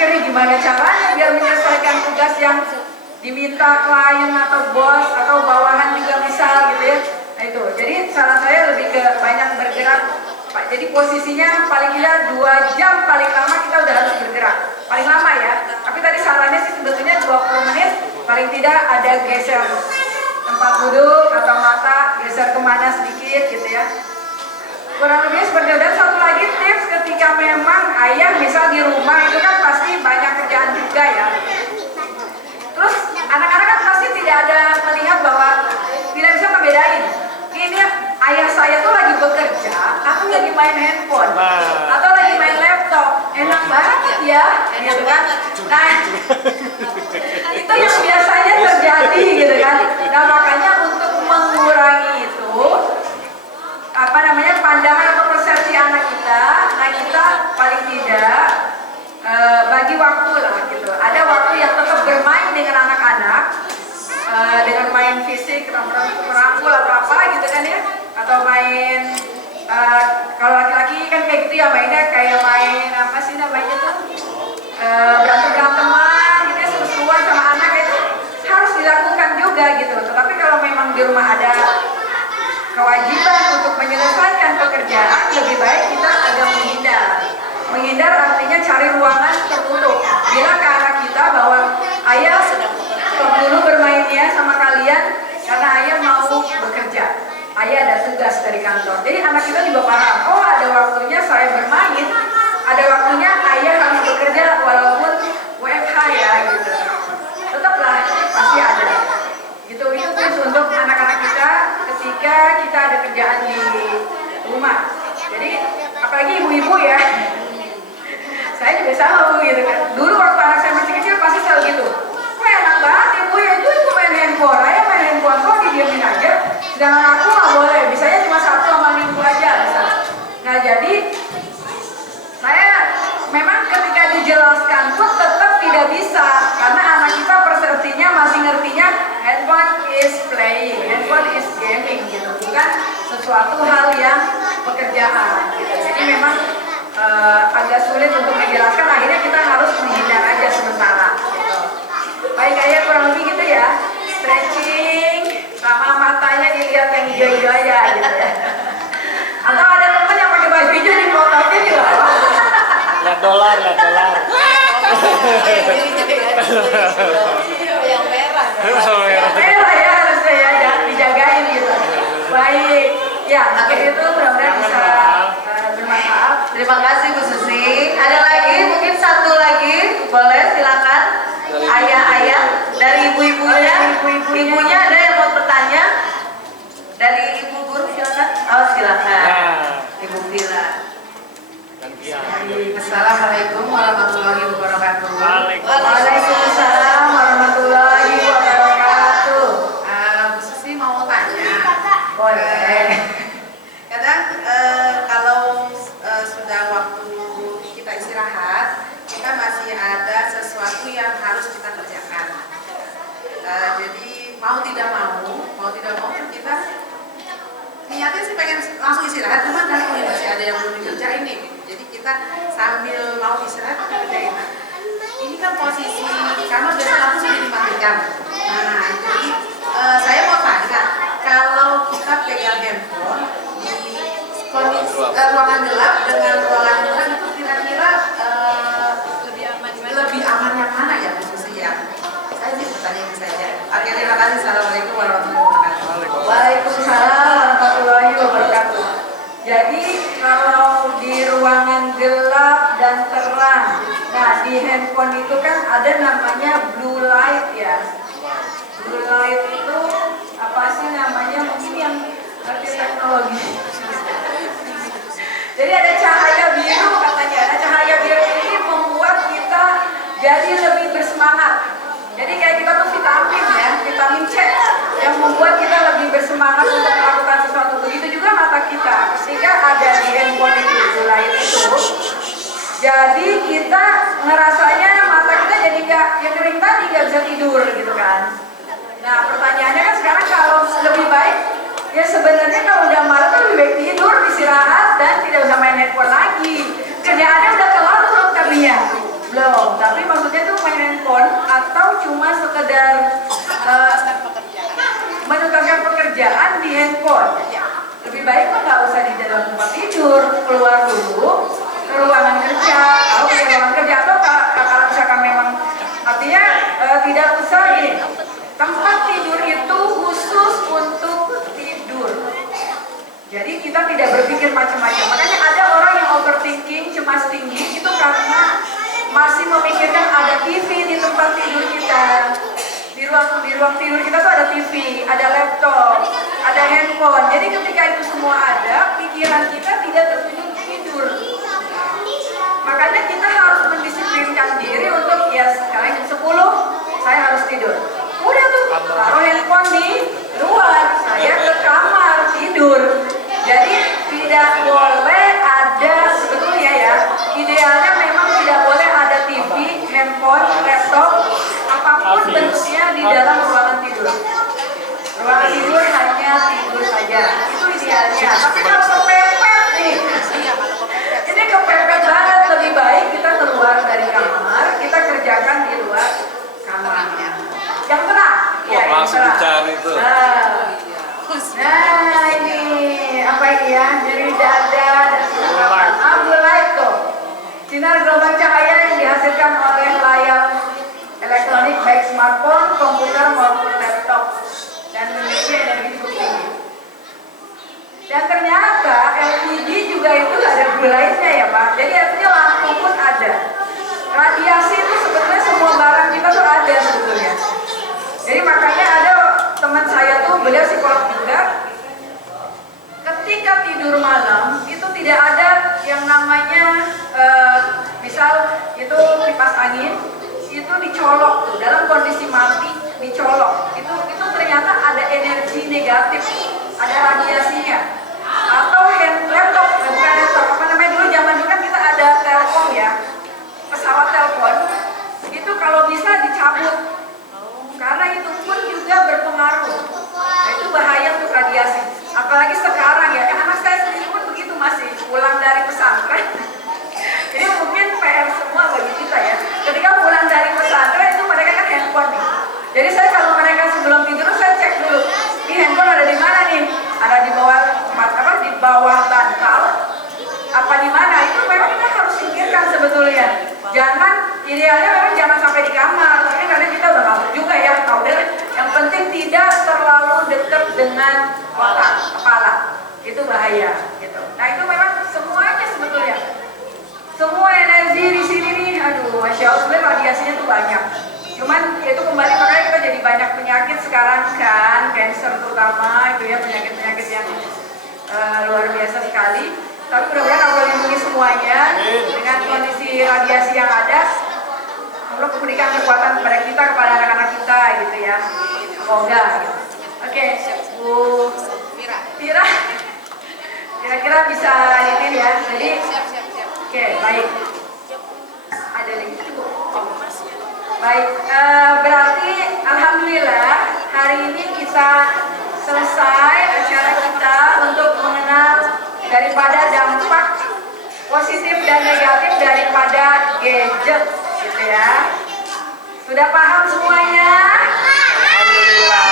mikirnya gimana caranya biar menyelesaikan tugas yang diminta klien atau bos atau bawahan juga misal gitu ya. Nah itu, jadi saran saya lebih ke banyak bergerak. Pak, jadi posisinya paling tidak 2 jam paling lama kita udah harus bergerak. Paling lama ya. Tapi tadi sarannya sih sebetulnya 20 menit paling tidak ada geser tempat duduk atau mata geser kemana sedikit gitu ya. Kurang lebih seperti itu. Dan satu lagi tips ketika memang ayah misal di rumah itu kan pasti banyak kerjaan juga ya. Terus anak-anak kan pasti tidak ada melihat bahwa tidak bisa membedain. Ini ayah saya tuh lagi bekerja atau lagi main handphone atau lagi main laptop. Enak banget ya, gitu kan? Nah, itu yang biasanya terjadi gitu kan. Nah makanya untuk mengurangi itu pandangan atau persepsi anak kita, nah kita paling tidak bagi waktu lah gitu. Ada waktu yang tetap bermain dengan anak-anak, dengan main fisik, merangkul atau apa gitu kan ya, atau main kalau laki-laki kan kayak gitu ya mainnya kayak main apa sih namanya tuh berantem-beranteman gitu ya, seru-seruan sama anak itu harus dilakukan juga gitu. Tetapi kalau memang di rumah ada kewajiban untuk menyelesaikan pekerjaan, lebih baik kita agak menghindar. Menghindar artinya cari ruangan tertutup. Bilang ke anak kita bahwa ayah stop dulu bermainnya sama kalian karena ayah mau bekerja. Ayah ada tugas dari kantor. Jadi anak kita juga paham, oh ada waktunya saya bermain, ada waktunya ayah harus bekerja walaupun WFH ya gitu. Tetaplah pasti ada. Gitu, itu tips untuk anak-anak kita ketika kita ada kerjaan di rumah. Jadi apalagi ibu-ibu ya, saya juga sama gitu kan. Dulu waktu anak saya masih kecil pasti selalu gitu. Wah enak banget ibu ya, itu main handphone, ayah main handphone kok didiamin aja. Sedangkan aku nggak boleh, bisanya cuma Sabtu sama Minggu aja bisa. Nah jadi saya memang ketika dijelaskan pun tetap tidak bisa karena anak kita persepsinya masih ngertinya handphone is playing, handphone is gaming gitu, bukan sesuatu hal yang pekerjaan gitu. Jadi memang agak sulit untuk menjelaskan, akhirnya kita harus menghindar aja sementara gitu. Baik kayak kurang lebih gitu ya, stretching sama matanya dilihat yang hijau-hijau aja gitu ya. Atau ada teman yang pakai baju hijau di fotonya juga lihat dolar yang merah. Merah ya harusnya ya, dijagain gitu. Baik, ya akhir itu mudah-mudahan bisa bermanfaat. Terima kasih Bu Susi. Ada lagi, mungkin satu lagi, boleh silakan. Ayah-ayah dari ibu-ibunya, ibunya ada yang mau bertanya? Dari Ibu Guru silakan. Oh silakan. Ibu Vira. Assalamualaikum warahmatullahi wabarakatuh. Waalaikumsalam warahmatullahi wabarakatuh. Bu Susi mau tanya. Boleh. Kadang kalau sudah waktu kita istirahat, kita masih ada sesuatu yang harus kita kerjakan. Jadi mau tidak mau kita niatnya sih pengen langsung istirahat, cuman kan masih ada yang belum dikerjain nih. Jadi kita sambil mau istirahat kita kerjain. Ini kan posisi karena biasa lampu sudah dimatikan. Nah, jadi saya mau tanya, kalau kita pegang handphone di kondisi ruangan gelap dengan ruangan terang itu kira-kira lebih aman yang mana ya Bu Susi ya? Saya sih bertanya itu saja. Oke, terima kasih. Assalamualaikum warahmatullahi wabarakatuh. Waalaikumsalam warahmatullahi wabarakatuh. Jadi kalau di ruangan gelap dan terang, nah di handphone itu kan ada namanya blue light ya. Blue light itu apa sih namanya? Mungkin yang ngerti teknologi. Jadi ada cahaya biru katanya. Nah cahaya biru ini membuat kita jadi lebih bersemangat. Jadi kayak kita tuh vitamin ya, vitamin C yang membuat kita lebih bersemangat untuk melakukan sesuatu. Begitu juga mata kita, ketika ada di handphone itu, mulai itu, jadi kita ngerasanya mata kita jadi nggak, yang kering tadi nggak bisa tidur gitu kan. Nah pertanyaannya kan sekarang kalau lebih baik, ya sebenarnya kalau udah malam kan lebih baik tidur, istirahat dan tidak usah main handphone lagi. Kerjaannya udah kelar belum tapinya? Belum, tapi sekedar menuntaskan pekerjaan di handphone. Lebih baik mah nggak usah di dalam tempat tidur, keluar dulu ke ruangan kerja. Kalau di ruangan kerja atau kalau misalkan memang artinya tidak usah gini. Tempat tidur itu khusus untuk tidur. Jadi kita tidak berpikir macam-macam. Makanya ada orang yang overthinking, cemas tinggi itu karena masih memikirkan ada TV di tempat tidur kita. Di ruang tidur kita tuh ada TV, ada laptop, ada handphone. Jadi ketika itu semua ada, pikiran kita tidak tertuju tidur. Makanya kita harus mendisiplinkan diri untuk ya sekarang jam 10 saya harus tidur. Udah tuh, taruh handphone di luar, saya ke kamar tidur. Jadi tidak boleh ada sebetulnya ya, idealnya memang tidak boleh ada TV, handphone, laptop, apapun bentuknya di dalam ruangan tidur. Ruangan tidur hanya tidur saja, itu idealnya. Tapi kalau kepepet nih, ini kepepet banget, lebih baik kita keluar dari kamar, kita kerjakan di luar kamar. Yang terang, ya yang terang. Nah ini apa ini ya, nyeri dada dan Abdullah tuh. Sinar gelombang cahaya yang dihasilkan oleh layar elektronik baik smartphone, komputer maupun laptop dan memiliki energi cukup tinggi. Dan ternyata LED juga itu ada gulainya ya Pak. Jadi artinya lampu pun ada. Radiasi itu sebetulnya semua barang kita tuh ada sebetulnya. Jadi makanya ada teman saya tuh, beliau psikolog juga. Ketika tidur malam itu tidak ada yang namanya misal itu kipas angin itu dicolok tuh dalam kondisi mati, dicolok itu ternyata ada energi negatif, ada radiasinya. Atau laptop, bukan laptop, apa namanya, dulu zaman dulu kan kita ada telepon ya, pesawat telepon itu kalau bisa dicabut karena itu pun juga berpengaruh. Nah, itu bahaya untuk radiasi. Apalagi sekarang ya, anak saya sendiri pun begitu, masih pulang dari pesantren. Jadi mungkin PR semua bagi kita ya. Ketika pulang dari pesantren itu mereka kan handphone nih. Jadi saya kalau mereka sebelum tidur saya cek dulu, ini handphone ada di mana nih? Ada di bawah di bawah bantal apa di mana? Itu memang kita harus pikirkan sebetulnya. Jangan, idealnya memang jangan sampai di kamar, tapi karena kita udah ngantuk juga ya, yang penting tidak terlalu dekat dengan otak, kepala, itu bahaya gitu. Nah itu memang semuanya sebetulnya, semua energi di sini nih, aduh, masya Allah, sebenarnya radiasinya tuh banyak. Cuman itu kembali makanya kita jadi banyak penyakit sekarang kan, cancer terutama itu ya, penyakit-penyakit yang luar biasa sekali. Tapi mudah-mudahan Allah lindungi semuanya dengan kondisi radiasi yang ada. Allah memberikan kekuatan kepada kita, kepada anak-anak kita gitu ya. Semoga gitu. Oke, Bu Tira, kira-kira bisa ini ya. Jadi, oke, baik. Ada lagi cukup. Baik, berarti alhamdulillah hari ini kita selesai acara kita untuk mengenal daripada dampak positif dan negatif daripada gadget gitu ya. Sudah paham semuanya? Alhamdulillah.